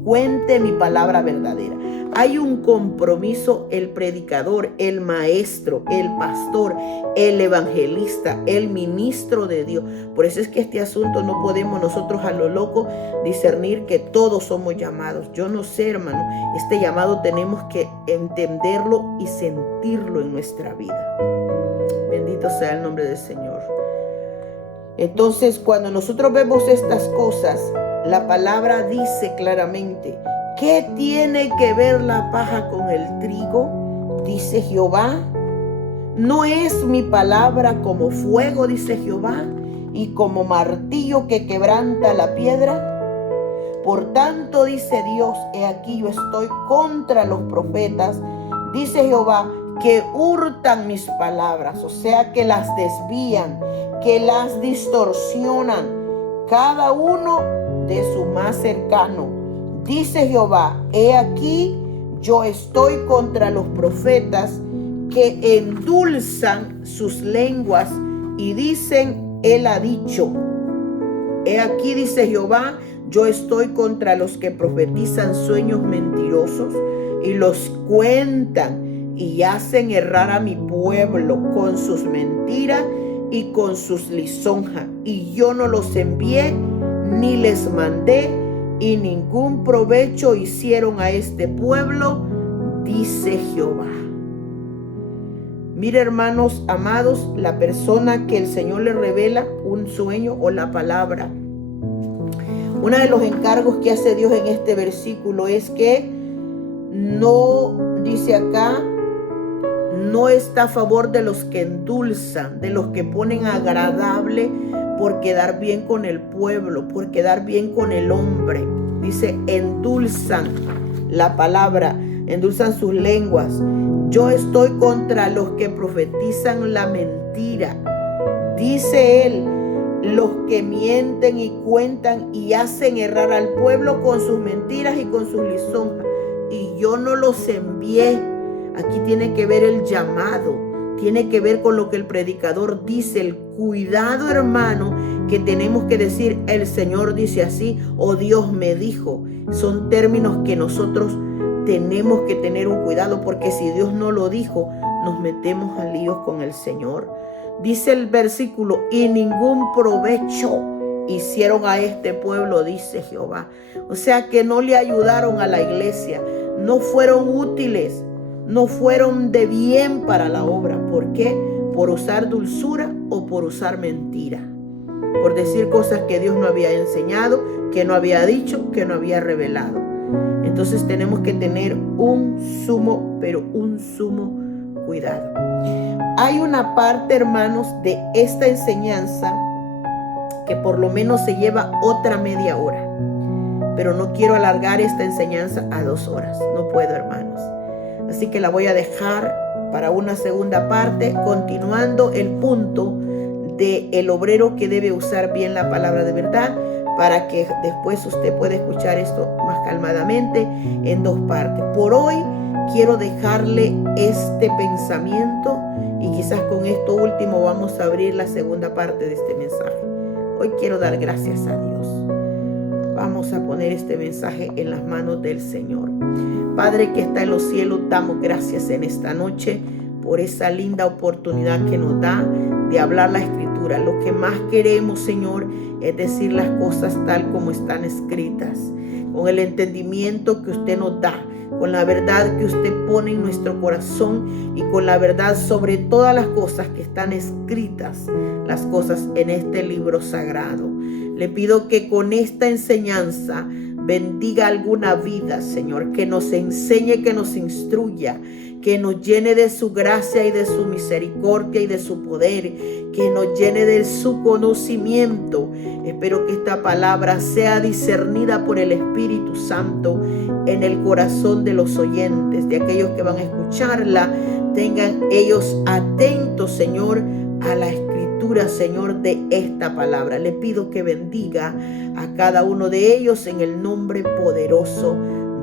Cuente mi palabra verdadera. Hay un compromiso, el predicador, el maestro, el pastor, el evangelista, el ministro de Dios. Por eso es que este asunto no podemos nosotros a lo loco discernir que todos somos llamados. Yo no sé, hermano, este llamado tenemos que entenderlo y sentirlo en nuestra vida. Bendito sea el nombre del Señor. Entonces, cuando nosotros vemos estas cosas, la palabra dice claramente: ¿qué tiene que ver la paja con el trigo? Dice Jehová. ¿No es mi palabra como fuego, dice Jehová, y como martillo que quebranta la piedra? Por tanto, dice Dios, he aquí yo estoy contra los profetas, dice Jehová, que hurtan mis palabras, o sea, que las desvían, que las distorsionan, cada uno de su más cercano. Dice Jehová, he aquí yo estoy contra los profetas que endulzan sus lenguas y dicen, él ha dicho. He aquí, dice Jehová, yo estoy contra los que profetizan sueños mentirosos y los cuentan y hacen errar a mi pueblo con sus mentiras y con sus lisonjas. Y yo no los envié ni les mandé, y ningún provecho hicieron a este pueblo, dice Jehová. Mire, hermanos amados, la persona que el Señor le revela un sueño o la palabra, uno de los encargos que hace Dios en este versículo es que no, dice acá, no está a favor de los que endulzan, de los que ponen agradable por quedar bien con el pueblo, por quedar bien con el hombre. Dice, endulzan la palabra, endulzan sus lenguas. Yo estoy contra los que profetizan la mentira. Dice él, los que mienten y cuentan y hacen errar al pueblo con sus mentiras y con sus lisonjas. Y yo no los envié. Aquí tiene que ver el llamado, tiene que ver con lo que el predicador dice, el cuidado, hermano, que tenemos que decir, el Señor dice así, o Dios me dijo. Son términos que nosotros tenemos que tener un cuidado, porque si Dios no lo dijo, nos metemos a líos con el Señor. Dice el versículo, y ningún provecho hicieron a este pueblo, dice Jehová. O sea que no le ayudaron a la iglesia, no fueron útiles, no fueron de bien para la obra. ¿Por qué? Por usar dulzura o por usar mentira, por decir cosas que Dios no había enseñado, que no había dicho, que no había revelado. Entonces tenemos que tener un sumo cuidado. Hay una parte, hermanos, de esta enseñanza que por lo menos se lleva otra media hora, pero no quiero alargar esta enseñanza a 2 horas. No puedo, hermanos. Así que la voy a dejar para una segunda parte, continuando el punto de el obrero que debe usar bien la palabra de verdad, para que después usted pueda escuchar esto más calmadamente en 2 partes. Por hoy quiero dejarle este pensamiento y quizás con esto último vamos a abrir la segunda parte de este mensaje. Hoy quiero dar gracias a Dios. Vamos a poner este mensaje en las manos del Señor. Padre que está en los cielos, damos gracias en esta noche por esa linda oportunidad que nos da de hablar la Escritura. Lo que más queremos, Señor, es decir las cosas tal como están escritas, con el entendimiento que usted nos da, con la verdad que usted pone en nuestro corazón y con la verdad sobre todas las cosas que están escritas, las cosas en este libro sagrado. Le pido que con esta enseñanza bendiga alguna vida, Señor, que nos enseñe, que nos instruya, que nos llene de su gracia y de su misericordia y de su poder, que nos llene de su conocimiento. Espero que esta palabra sea discernida por el Espíritu Santo en el corazón de los oyentes, de aquellos que van a escucharla. Tengan ellos atentos, Señor, a la Escritura, Señor, de esta palabra. Le pido que bendiga a cada uno de ellos en el nombre poderoso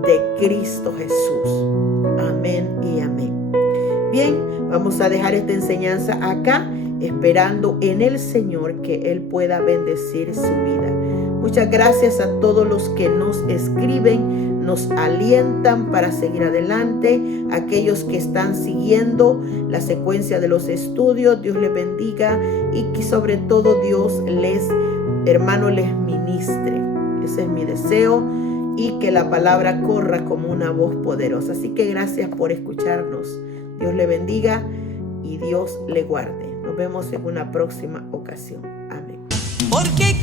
de Cristo Jesús. Amén y amén. Bien, vamos a dejar esta enseñanza acá, esperando en el Señor que Él pueda bendecir su vida. Muchas gracias a todos los que nos escriben, nos alientan para seguir adelante. Aquellos que están siguiendo la secuencia de los estudios, Dios les bendiga y que sobre todo Dios les ministre. Ese es mi deseo, y que la palabra corra como una voz poderosa. Así que gracias por escucharnos. Dios le bendiga y Dios le guarde. Nos vemos en una próxima ocasión. Amén. Porque